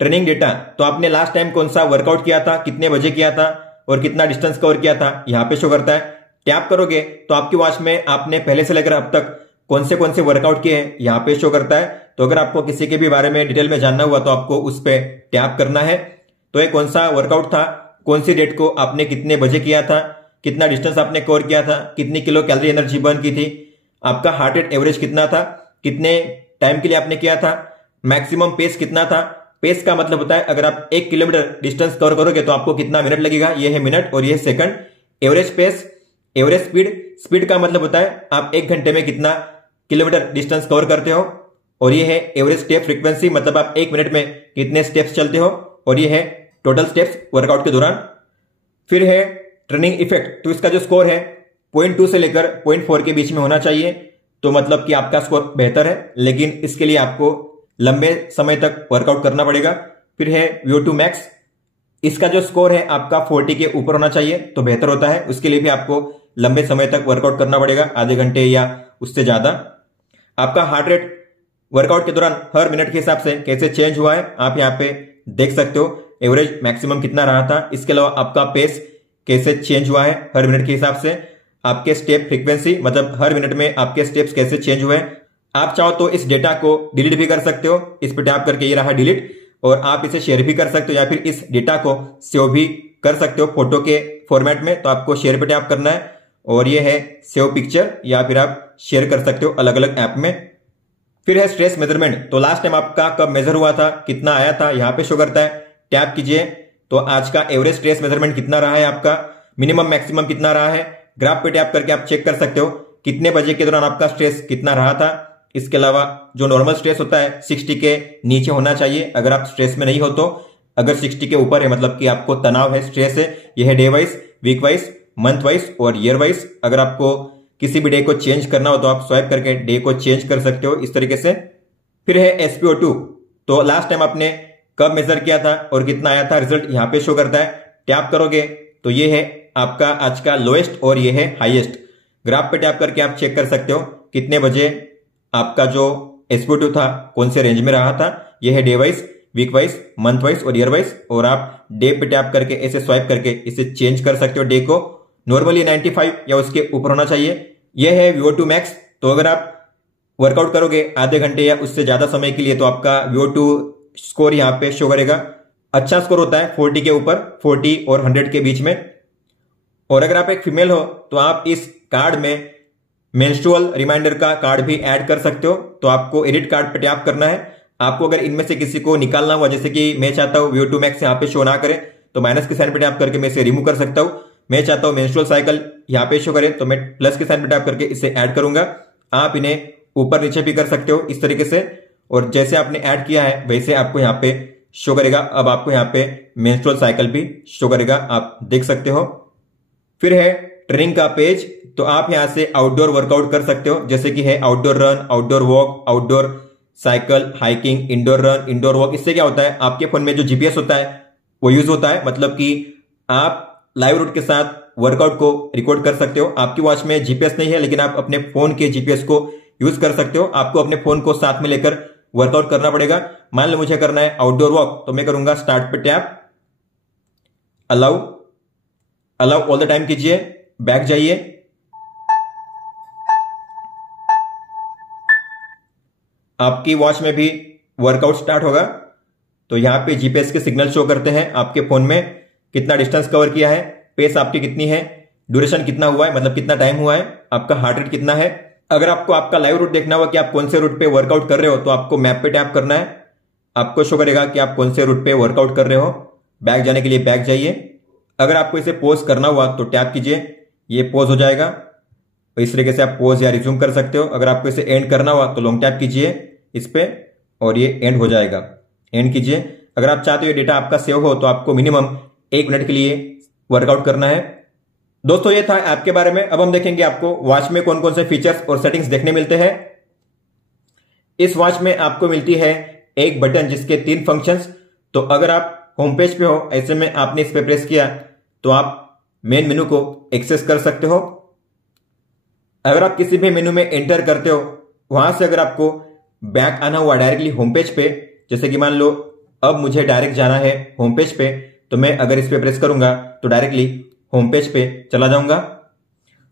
ट्रेनिंग डेटा, तो आपने लास्ट टाइम कौन सा वर्कआउट किया था, कितने बजे किया था और कितना डिस्टेंस कवर किया था यहाँ पे शो करता है। टैप करोगे तो आपकी वॉच में आपने पहले से लेकर अब तक कौन से वर्कआउट किए हैं यहाँ पे शो करता है। तो अगर आपको किसी के भी बारे में डिटेल में जानना हुआ तो आपको उस पर टैप करना है। तो ये कौन सा वर्कआउट था, कौन सी डेट को आपने कितने बजे किया था, कितना डिस्टेंस आपने कवर किया था, कितनी किलो कैलोरी एनर्जी बर्न की थी, आपका हार्ट रेट एवरेज कितना था, कितने टाइम के लिए आपने किया था, मैक्सिमम पेस कितना था, पेस का मतलब होता है अगर आप 1 किलोमीटर डिस्टेंस कवर करोगे तो आपको कितना मिनट लगेगा, ये है मिनट और ये है second. Average pace, average speed, speed का मतलब होता है आप 1 घंटे में कितना किलोमीटर डिस्टेंस कवर करते हो। और ये है एवरेज स्टेप फ्रीक्वेंसी, मतलब आप 1 मिनट में कितने स्टेप्स चलते हो। और ये है टोटल स्टेप्स वर्कआउट के दौरान। फिर है ट्रेनिंग इफेक्ट, तो इसका जो स्कोर है 0.2 से लेकर 0.4 के बीच में होना चाहिए, तो मतलब कि आपका स्कोर बेहतर है, लेकिन इसके लिए आपको लंबे समय तक वर्कआउट करना पड़ेगा। फिर है VO2 मैक्स, इसका जो स्कोर है आपका 40 के ऊपर होना चाहिए तो बेहतर होता है, उसके लिए भी आपको लंबे समय तक वर्कआउट करना पड़ेगा, आधे घंटे या उससे ज्यादा। आपका हार्ट रेट वर्कआउट के दौरान हर मिनट के हिसाब से कैसे चेंज हुआ है आप यहाँ पे देख सकते हो, एवरेज मैक्सिमम कितना रहा था। इसके अलावा आपका पेस कैसे चेंज हुआ है हर मिनट के हिसाब से, आपके स्टेप फ्रीक्वेंसी, मतलब हर मिनट में आपके स्टेप्स कैसे चेंज हुए। आप चाहो तो इस डेटा को डिलीट भी कर सकते हो, इस पर टैप करके ये रहा डिलीट, और आप इसे शेयर भी कर सकते हो या फिर इस डेटा को सेव भी कर सकते हो फोटो के फॉर्मेट में। तो आपको शेयर पे टैप करना है और ये है सेव पिक्चर, या फिर आप शेयर कर सकते हो अलग अलग ऐप में। फिर है स्ट्रेस मेजरमेंट, तो लास्ट टाइम आपका कब मेजर हुआ था, कितना आया था, यहाँ पे शो करता है। टैप कीजिए तो आज का एवरेज स्ट्रेस मेजरमेंट कितना रहा है आपका, मिनिमम मैक्सिमम कितना रहा है। ग्राफ पे टैप करके आप चेक कर सकते हो कितने बजे के दौरान आपका स्ट्रेस कितना रहा था। इसके अलावा जो नॉर्मल स्ट्रेस होता है 60 के नीचे होना चाहिए अगर आप स्ट्रेस में नहीं हो तो। अगर 60 के ऊपर है मतलब कि आपको तनाव है, स्ट्रेस है। यह है day wise, week wise, month wise और ईयर वाइज। अगर आपको किसी भी डे को चेंज करना हो तो आप स्वाइप करके डे को चेंज कर सकते हो इस तरीके से। फिर है SpO2, तो लास्ट टाइम आपने कब मेजर किया था और कितना आया था, रिजल्ट यहाँ पे शो करता है। टैप करोगे तो ये है आपका आज का लोएस्ट और ये है हाईएस्ट। ग्राफ पे टैप करके आप चेक कर सकते हो कितने बजे आपका जो SpO2 था कौन से रेंज में रहा था। यह है day wise, week wise, month wise और ईयर वाइज। और आप डे पे टैप करके ऐसे स्वाइप करके इसे चेंज कर सकते हो डे को। नॉर्मली 95 या उसके ऊपर होना चाहिए। यह है VO2 मैक्स, तो अगर आप वर्कआउट करोगे आधे घंटे या उससे ज्यादा समय के लिए तो आपका VO2 स्कोर यहाँ पे शो करेगा। अच्छा स्कोर होता है 40 के ऊपर, 40 और 100 के बीच में। और अगर आप एक फीमेल हो तो आप इस कार्ड में मेंस्ट्रुअल रिमाइंडर का कार्ड भी ऐड कर सकते हो। तो आपको एडिट कार्ड पे टैप करना है। आपको अगर इनमें से किसी को निकालना हुआ, जैसे कि मैं चाहता हूं VO2 मैक्स यहाँ पे शो ना करे तो माइनस के साइन पे टैप करके मैं इसे रिमूव कर सकता हूं। मैं चाहता हूं मेंस्ट्रुअल साइकिल यहाँ पे शो करे तो मैं प्लस के साइन पे टैप करके इसे ऐड करूंगा। आप इन्हें ऊपर नीचे भी कर सकते हो इस तरीके से, और जैसे आपने ऐड किया है वैसे आपको यहाँ पे शो करेगा। अब आपको यहाँ पे मेंस्ट्रुअल साइकिल भी शो करेगा, आप देख सकते हो। फिर है ट्रेनिंग का पेज, तो आप यहां से आउटडोर वर्कआउट कर सकते हो, जैसे कि है outdoor run, outdoor walk, outdoor cycle, hiking, indoor run, indoor walk. इससे क्या होता है आपके फोन में जो GPS होता है वो यूज होता है, मतलब कि आप लाइव रूट के साथ वर्कआउट को रिकॉर्ड कर सकते हो। आपकी वॉच में GPS नहीं है लेकिन आप अपने फोन के GPS को यूज कर सकते हो। आपको अपने फोन को साथ में लेकर वर्कआउट करना पड़ेगा। मान लो मुझे करना है आउटडोर वॉक, तो मैं करूंगा स्टार्ट पे tap, allow all the time कीजिए, बैक जाइए, आपकी वॉच में भी वर्कआउट स्टार्ट होगा। तो यहां पे GPS के सिग्नल शो करते हैं आपके फोन में कितना डिस्टेंस कवर किया है, पेस आपकी कितनी है, ड्यूरेशन कितना हुआ है, मतलब कितना टाइम हुआ है, आपका हार्ट रेट कितना है। अगर आपको आपका लाइव रूट देखना हुआ कि आप कौन से रूट पे वर्कआउट कर रहे हो तो आपको मैप पे टैप करना है। आपको शो करेगा कि आप कौन से रूट पे वर्कआउट कर रहे हो। बैक जाने के लिए बैक जाइए। अगर आपको इसे पॉज करना हुआ तो टैप कीजिए, ये पॉज हो जाएगा। तो इस तरीके से आप पॉज या रिज्यूम कर सकते हो। अगर आपको इसे एंड करना हुआ तो लॉन्ग टैप कीजिए इस पे और ये एंड हो जाएगा, एंड कीजिए। अगर आप चाहते हो ये डेटा आपका सेव हो तो आपको मिनिमम 1 मिनट के लिए वर्कआउट करना है। दोस्तों ये था ऐप के बारे में। अब हम देखेंगे आपको वॉच में कौन कौन से फीचर्स और सेटिंग्स देखने मिलते हैं। इस वॉच में आपको मिलती है एक बटन जिसके 3 फंक्शंस। तो अगर आप होम पेज पे हो, ऐसे में आपने इस पे प्रेस किया तो आप मेन मेनू को एक्सेस कर सकते हो। अगर आप किसी भी मेनू में एंटर करते हो, वहां से अगर आपको बैक आना हुआ डायरेक्टली होम पेज पे, जैसे कि मान लो अब मुझे डायरेक्ट जाना है होम पेज पे, तो मैं अगर इस पे प्रेस करूंगा तो डायरेक्टली होम पेज पे चला जाऊंगा।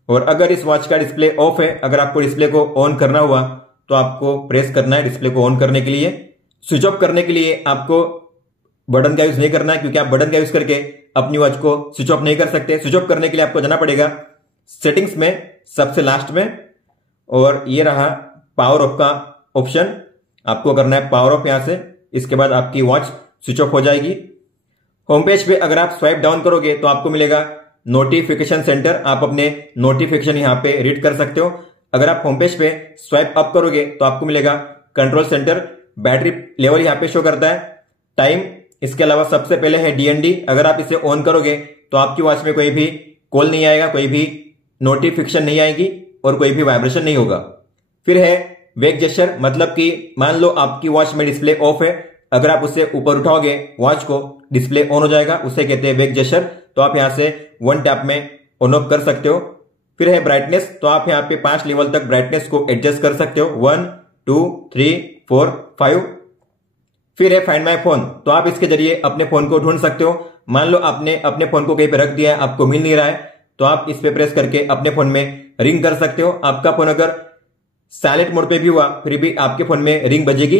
और अगर इस वॉच का डिस्प्ले ऑफ है, अगर आपको डिस्प्ले को ऑन करना हुआ तो आपको प्रेस करना है डिस्प्ले को ऑन करने के लिए। स्विच ऑफ करने के लिए आपको बटन का यूज नहीं करना है, क्योंकि आप बटन का यूज करके अपनी वॉच को स्विच ऑफ नहीं कर सकते। स्विच ऑफ करने के लिए आपको जाना पड़ेगा सेटिंग्स में, सबसे लास्ट में, और ये रहा पावर ऑफ का ऑप्शन। आपको करना है पावर ऑफ, यहां से इसके बाद आपकी वॉच स्विच ऑफ हो जाएगी। होम पेज पे अगर आप स्वाइप डाउन करोगे तो आपको मिलेगा नोटिफिकेशन सेंटर। आप अपने नोटिफिकेशन यहाँ पे रीड कर सकते हो। अगर आप होम पेज पे स्वाइप अप करोगे तो आपको मिलेगा कंट्रोल सेंटर। बैटरी लेवल यहाँ पे शो करता है, टाइम, इसके अलावा सबसे पहले है डीएनडी। अगर आप इसे ऑन करोगे तो आपकी वॉच में कोई भी कॉल नहीं आएगा, कोई भी नोटिफिकेशन नहीं आएगी और कोई भी वाइब्रेशन नहीं होगा। फिर है वेक जेस्चर, मतलब कि मान लो आपकी वॉच में डिस्प्ले ऑफ है, अगर आप उसे ऊपर उठाओगे वॉच को डिस्प्ले ऑन हो जाएगा, उसे कहते हैं वेक जेस्चर। तो आप यहां से वन टैप में ऑन ऑफ कर सकते हो। फिर है ब्राइटनेस, तो आप यहां पे 5 लेवल तक ब्राइटनेस को एडजस्ट कर सकते हो, 1 2 3 4 5। फिर है फाइंड माय फोन, तो आप इसके जरिए अपने फोन को ढूंढ सकते हो। मान लो आपने अपने फोन को कहीं पे रख दिया है, आपको मिल नहीं रहा है, तो आप इस पे प्रेस करके अपने फोन में रिंग कर सकते हो। आपका फोन अगर साइलेंट मोड पे भी हुआ फिर भी आपके फोन में रिंग बजेगी।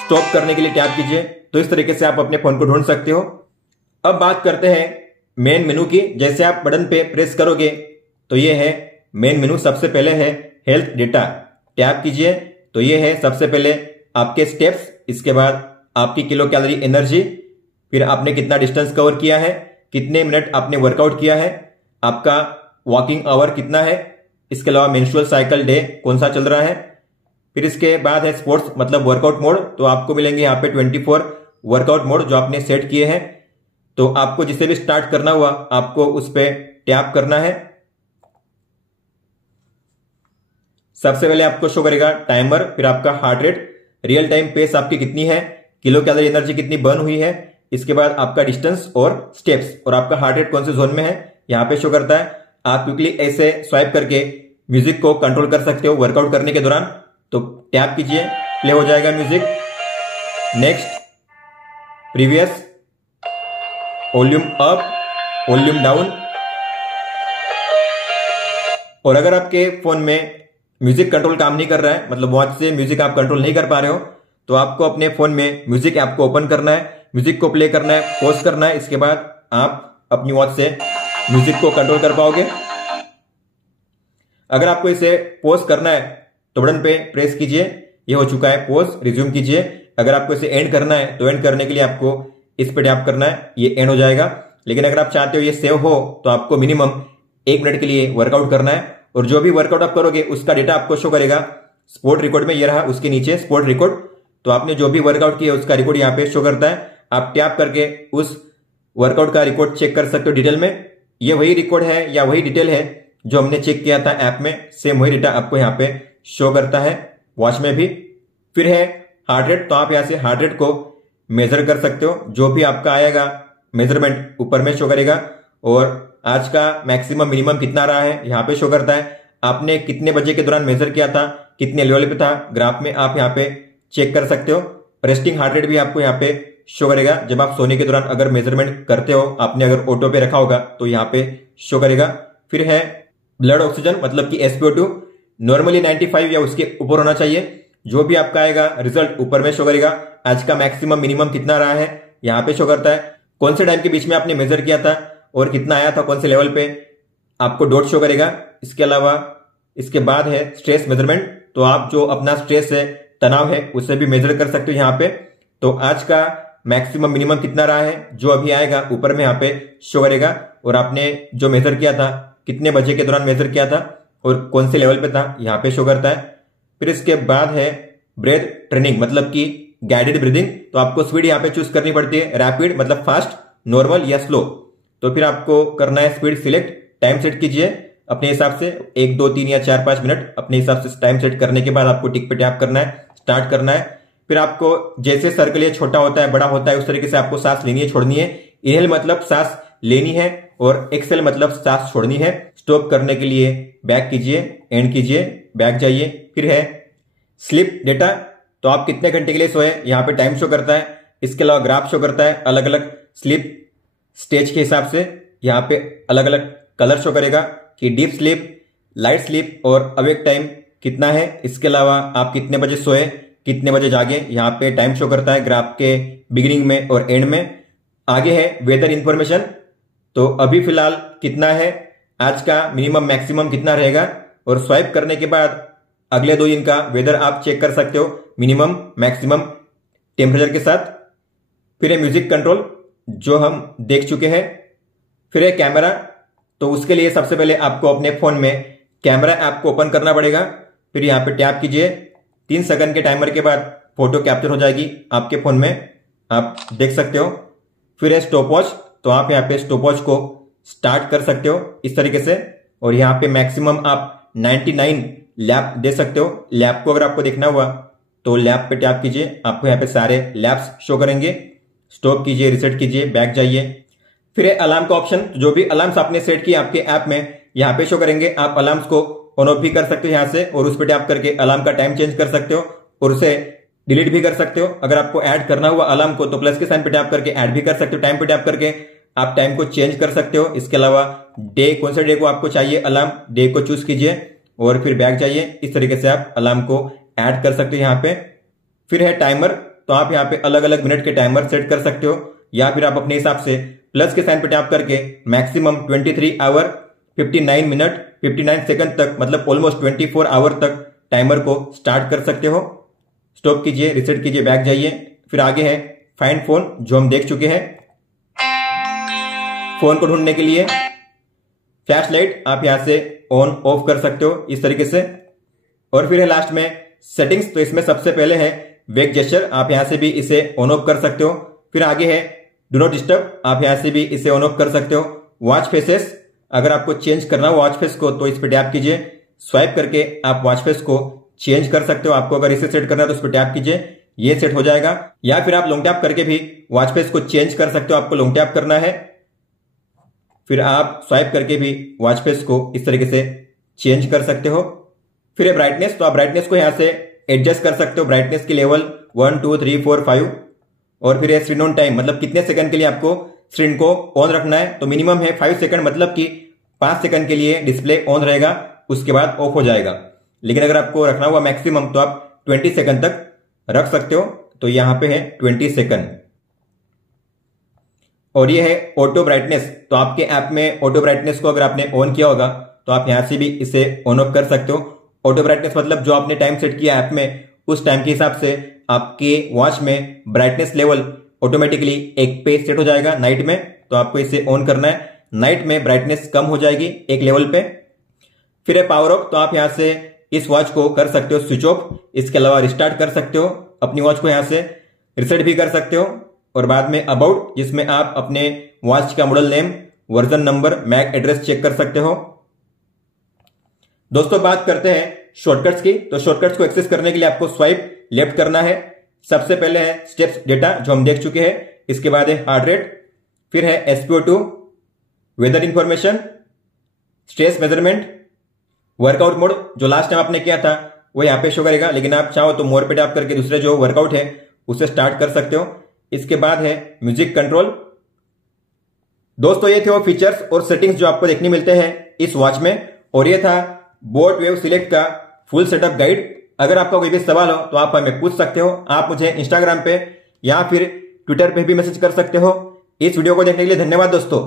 स्टॉप करने के लिए टैप कीजिए। तो इस तरीके से आप अपने फोन को ढूंढ सकते हो। अब बात करते हैं मेन मेनू की। जैसे आप बटन पे प्रेस करोगे तो ये है मेन मेनू। सबसे पहले है हेल्थ डेटा, टैप कीजिए तो ये है सबसे पहले आपके स्टेप्स, इसके बाद आपकी किलो कैलोरी एनर्जी, फिर आपने कितना डिस्टेंस कवर किया है, कितने मिनट आपने वर्कआउट किया है, आपका वॉकिंग आवर कितना है, इसके अलावा मेंस्ट्रुअल साइकिल डे कौन सा चल रहा है। फिर इसके बाद है स्पोर्ट्स मतलब वर्कआउट मोड, तो आपको मिलेंगे यहाँ पे 24 वर्कआउट मोड जो आपने सेट किए हैं। तो आपको जिसे भी स्टार्ट करना हुआ आपको उस पर टैप करना है। सबसे पहले आपको शो करेगा टाइमर, फिर आपका heart rate, real time pace आपकी कितनी है, किलो कैलोरी एनर्जी कितनी बर्न हुई है, इसके बाद आपका डिस्टेंस और स्टेप्स और आपका हार्ट रेट कौन से जोन में है यहां पे शो करता है। आप क्विकली ऐसे स्वाइप करके म्यूजिक को कंट्रोल कर सकते हो वर्कआउट करने के दौरान। तो टैप कीजिए, प्ले हो जाएगा music. Next, previous, volume up, volume down. और अगर आपके फोन में म्यूजिक कंट्रोल काम नहीं कर रहा है, मतलब वॉच से म्यूजिक आप कंट्रोल नहीं कर पा रहे हो, तो आपको अपने फोन में म्यूजिक ऐप को ओपन करना है, म्यूजिक को प्ले करना है, पॉज करना है। इसके बाद आप अपनी वॉच से म्यूजिक को कंट्रोल कर पाओगे। अगर आपको इसे पॉज करना है तो बटन पे प्रेस कीजिए, ये हो चुका है पॉज, रिज्यूम कीजिए। अगर आपको इसे एंड करना है तो एंड करने के लिए आपको इस पे टैप करना है, ये एंड हो जाएगा। लेकिन अगर आप चाहते हो ये सेव हो तो आपको मिनिमम 1 मिनट के लिए वर्कआउट करना है और जो भी वर्कआउट आप करोगे उसका डेटा आपको शो करेगा स्पोर्ट रिकॉर्ड में। ये रहा उसके नीचे स्पोर्ट रिकॉर्ड, तो आपने जो भी वर्कआउट किया उसका रिकॉर्ड यहाँ पे शो करता है। आप टैप करके उस वर्कआउट का रिकॉर्ड चेक कर सकते हो डिटेल में। ये वही रिकॉर्ड है या वही डिटेल है जो हमने चेक किया था ऐप में, सेम वही डेटा आपको यहाँ पे शो करता है वॉच में भी। फिर है हार्ट रेट, तो आप यहाँ से हार्ट रेट को मेजर कर सकते हो। जो भी आपका आएगा मेजरमेंट ऊपर में शो करेगा और आज का मैक्सिमम मिनिमम कितना रहा है यहाँ पे शो करता है। आपने कितने बजे के दौरान मेजर किया था, कितने लेवल पे था, ग्राफ में आप यहाँ पे चेक कर सकते हो। रेस्टिंग हार्ट रेट भी आपको यहाँ पे शो करेगा। जब आप सोने के दौरान अगर मेजरमेंट करते हो, आपने अगर ऑटो पे रखा होगा तो यहाँ पे शो करेगा। फिर है ब्लड ऑक्सीजन, मतलब कि SpO2 नॉर्मली 95 या उसके ऊपर होना चाहिए। जो भी आपका आएगा रिजल्ट ऊपर में शो करेगा। आज का मैक्सिमम मिनिमम कितना रहा है यहाँ पे शो करता है। कौन से टाइम के बीच में आपने मेजर किया था और कितना आया था, कौन से लेवल पे, आपको डॉट शो करेगा। इसके अलावा इसके बाद है स्ट्रेस मेजरमेंट, तो आप जो अपना स्ट्रेस है, तनाव है, उसे भी मेजर कर सकते हो यहाँ पे। तो आज का मैक्सिमम मिनिमम कितना रहा है जो अभी आएगा ऊपर में यहाँ पे शो करेगा और आपने जो मेजर किया था कितने बजे के दौरान मेजर किया था और कौन से लेवल पे था यहाँ पे शो करता है। फिर इसके बाद है ब्रेथ ट्रेनिंग, मतलब कि गाइडेड ब्रीदिंग, तो आपको स्पीड यहाँ पे चूज करनी पड़ती है, रैपिड मतलब फास्ट, नॉर्मल या स्लो। तो फिर आपको करना है स्पीड सिलेक्ट, टाइम सेट कीजिए अपने हिसाब से 1 2 3 या 4 5 मिनट अपने हिसाब से टाइम सेट करने के बाद आपको टिक पे टैप करना है, स्टार्ट करना है। फिर आपको जैसे सर्कल ये छोटा होता है बड़ा होता है उस तरीके से आपको सांस लेनी है, छोड़नी है। इनहेल मतलब सांस लेनी है और एक्सेल मतलब सांस छोड़नी है। स्टॉप करने के लिए बैक कीजिए, एंड कीजिए, बैक जाइए। फिर है स्लीप डेटा, तो आप कितने घंटे के लिए सोए यहाँ पे टाइम शो करता है। इसके अलावा ग्राफ शो करता है अलग अलग स्लीप स्टेज के हिसाब से। यहाँ पे अलग अलग कलर शो करेगा कि डीप स्लीप, लाइट स्लीप और अवेक टाइम कितना है। इसके अलावा आप कितने बजे सोए, कितने बजे जागे, यहाँ पे टाइम शो करता है ग्राफ के बिगिनिंग में और एंड में। आगे है वेदर इंफॉर्मेशन, तो अभी फिलहाल कितना है, आज का मिनिमम मैक्सिमम कितना रहेगा और स्वाइप करने के बाद अगले 2 दिन का वेदर आप चेक कर सकते हो मिनिमम मैक्सिमम टेम्परेचर के साथ। फिर है म्यूजिक कंट्रोल जो हम देख चुके हैं। फिर है कैमरा, तो उसके लिए सबसे पहले आपको अपने फोन में कैमरा ऐप को ओपन करना पड़ेगा। फिर यहाँ पे टैप कीजिए, 3 सेकंड के टाइमर के बाद फोटो कैप्चर हो जाएगी आपके फोन में, आप देख सकते हो। फिर है स्टॉप वॉच, तो आप यहाँ पे स्टॉप वॉच को स्टार्ट कर सकते हो इस तरीके से, और यहाँ पे मैक्सिमम आप 99 लैप दे सकते हो। लैप को अगर आपको देखना हुआ तो लैप पे टैप कीजिए, आपको यहाँ पे सारे लैप्स शो करेंगे। स्टॉप कीजिए, रिसेट कीजिए, बैक जाइए। फिर है अलार्म का ऑप्शन, जो भी अलार्म्स आपने सेट किए आपके ऐप में यहाँ पे शो करेंगे। आप अलार्म्स को ऑन ऑफ भी कर सकते हो यहाँ से, और उस पर टैप करके अलार्म का टाइम चेंज कर सकते हो और उसे डिलीट भी कर सकते हो। अगर आपको ऐड करना हुआ अलार्म को तो प्लस के साइन पे टैप करके ऐड भी कर सकते हो। टाइम पे टैप करके आप टाइम को चेंज कर सकते हो। इसके अलावा डे, कौन से डे को आपको चाहिए अलार्म, डे को चूज कीजिए और फिर बैक जाइए। इस तरीके से आप अलार्म को ऐड कर सकते हो यहाँ पे। फिर है टाइमर, तो आप यहाँ पे अलग अलग मिनट के टाइमर सेट कर सकते हो, या फिर आप अपने हिसाब से प्लस के साइन पे टैप करके मैक्सिमम 23 आवर 59 मिनट 59 सेकंड तक, मतलब ऑलमोस्ट 24 आवर तक टाइमर को स्टार्ट कर सकते हो। स्टॉप कीजिए, रिसेट कीजिए, बैक जाइए। फिर आगे है फाइंड फोन, जो हम देख चुके हैं। फोन को ढूंढने के लिए फ्लैश लाइट आप यहां से ऑन ऑफ कर सकते हो इस तरीके से। और फिर है लास्ट में सेटिंग्स, तो इसमें सबसे पहले है वेक जेस्चर, आप यहां से भी इसे ऑन ऑफ कर सकते हो। फिर आगे है डू नॉट डिस्टर्ब, आप यहां से भी इसे ऑन ऑफ कर सकते हो। वॉच फेसेस, अगर आपको चेंज करना हो वॉच फेस को तो इस पर टैप कीजिए, स्वाइप करके आप वॉच फेस को चेंज कर सकते हो। आपको अगर इसे सेट करना है तो उस पर टैप कीजिए, ये सेट हो जाएगा। या फिर आप लॉन्ग टैप करके भी वॉच फेस को चेंज कर सकते हो, आपको लॉन्ग टैप करना है। फिर आप स्वाइप करके भी वॉच फेस को इस तरीके से चेंज कर सकते हो। फिर है ब्राइटनेस, तो आप ब्राइटनेस को यहां से एडजस्ट कर सकते हो, ब्राइटनेस की लेवल 1 2 3 4 5। और फिर है स्क्रीन ऑन टाइम, मतलब कितने सेकंड के लिए आपको स्क्रीन को ऑन रखना है, तो मिनिमम है 5 सेकंड, मतलब कि 5 सेकंड के लिए डिस्प्ले ऑन रहेगा, उसके बाद ऑफ हो जाएगा। लेकिन अगर आपको रखना हुआ मैक्सिमम तो आप 20 सेकंड तक रख सकते हो, तो यहां पे है 20 सेकंड। और ये है ऑटो ब्राइटनेस, तो आपके ऐप में ऑटो ब्राइटनेस को अगर आपने ऑन किया होगा तो आप यहां से भी इसे ऑन ऑफ कर सकते हो। ऑटो ब्राइटनेस मतलब जो आपने टाइम सेट किया ऐप में उस टाइम के हिसाब से आपके वॉच में ब्राइटनेस लेवल ऑटोमेटिकली 1 पे सेट हो जाएगा नाइट में, तो आपको इसे ऑन करना है। नाइट में ब्राइटनेस कम हो जाएगी 1 लेवल पे। फिर है पावर ऑफ, तो आप यहां से इस वॉच को कर सकते हो स्विच ऑफ, इसके अलावा रिस्टार्ट कर सकते हो अपनी वॉच को, यहां से रिसेट भी कर सकते हो। और बाद में अबाउट, जिसमें आप अपने वॉच का model name, version number, mac address check कर सकते हो। दोस्तों बात करते हैं शॉर्टकट्स की, तो शॉर्टकट्स को एक्सेस करने के लिए आपको स्वाइप लेफ्ट करना है। सबसे पहले है स्टेप्स डेटा, जो हम देख चुके हैं। इसके बाद है हार्ट रेट, फिर है SpO2, weather information, stress measurement, workout mode, जो लास्ट टाइम आपने किया था वो यहां पे शो करेगा, लेकिन आप चाहो तो मोर पे टैप करके दूसरे जो वर्कआउट है उसे स्टार्ट कर सकते हो। इसके बाद है म्यूजिक कंट्रोल। दोस्तों ये थे वो फीचर्स और सेटिंग्स जो आपको देखने मिलते हैं इस वॉच में, और ये था बोट वेव सिलेक्ट का फुल सेटअप गाइड। अगर आपका कोई भी सवाल हो तो आप हमें पूछ सकते हो। आप मुझे इंस्टाग्राम पे या फिर ट्विटर पे भी मैसेज कर सकते हो। इस वीडियो को देखने के लिए धन्यवाद दोस्तों।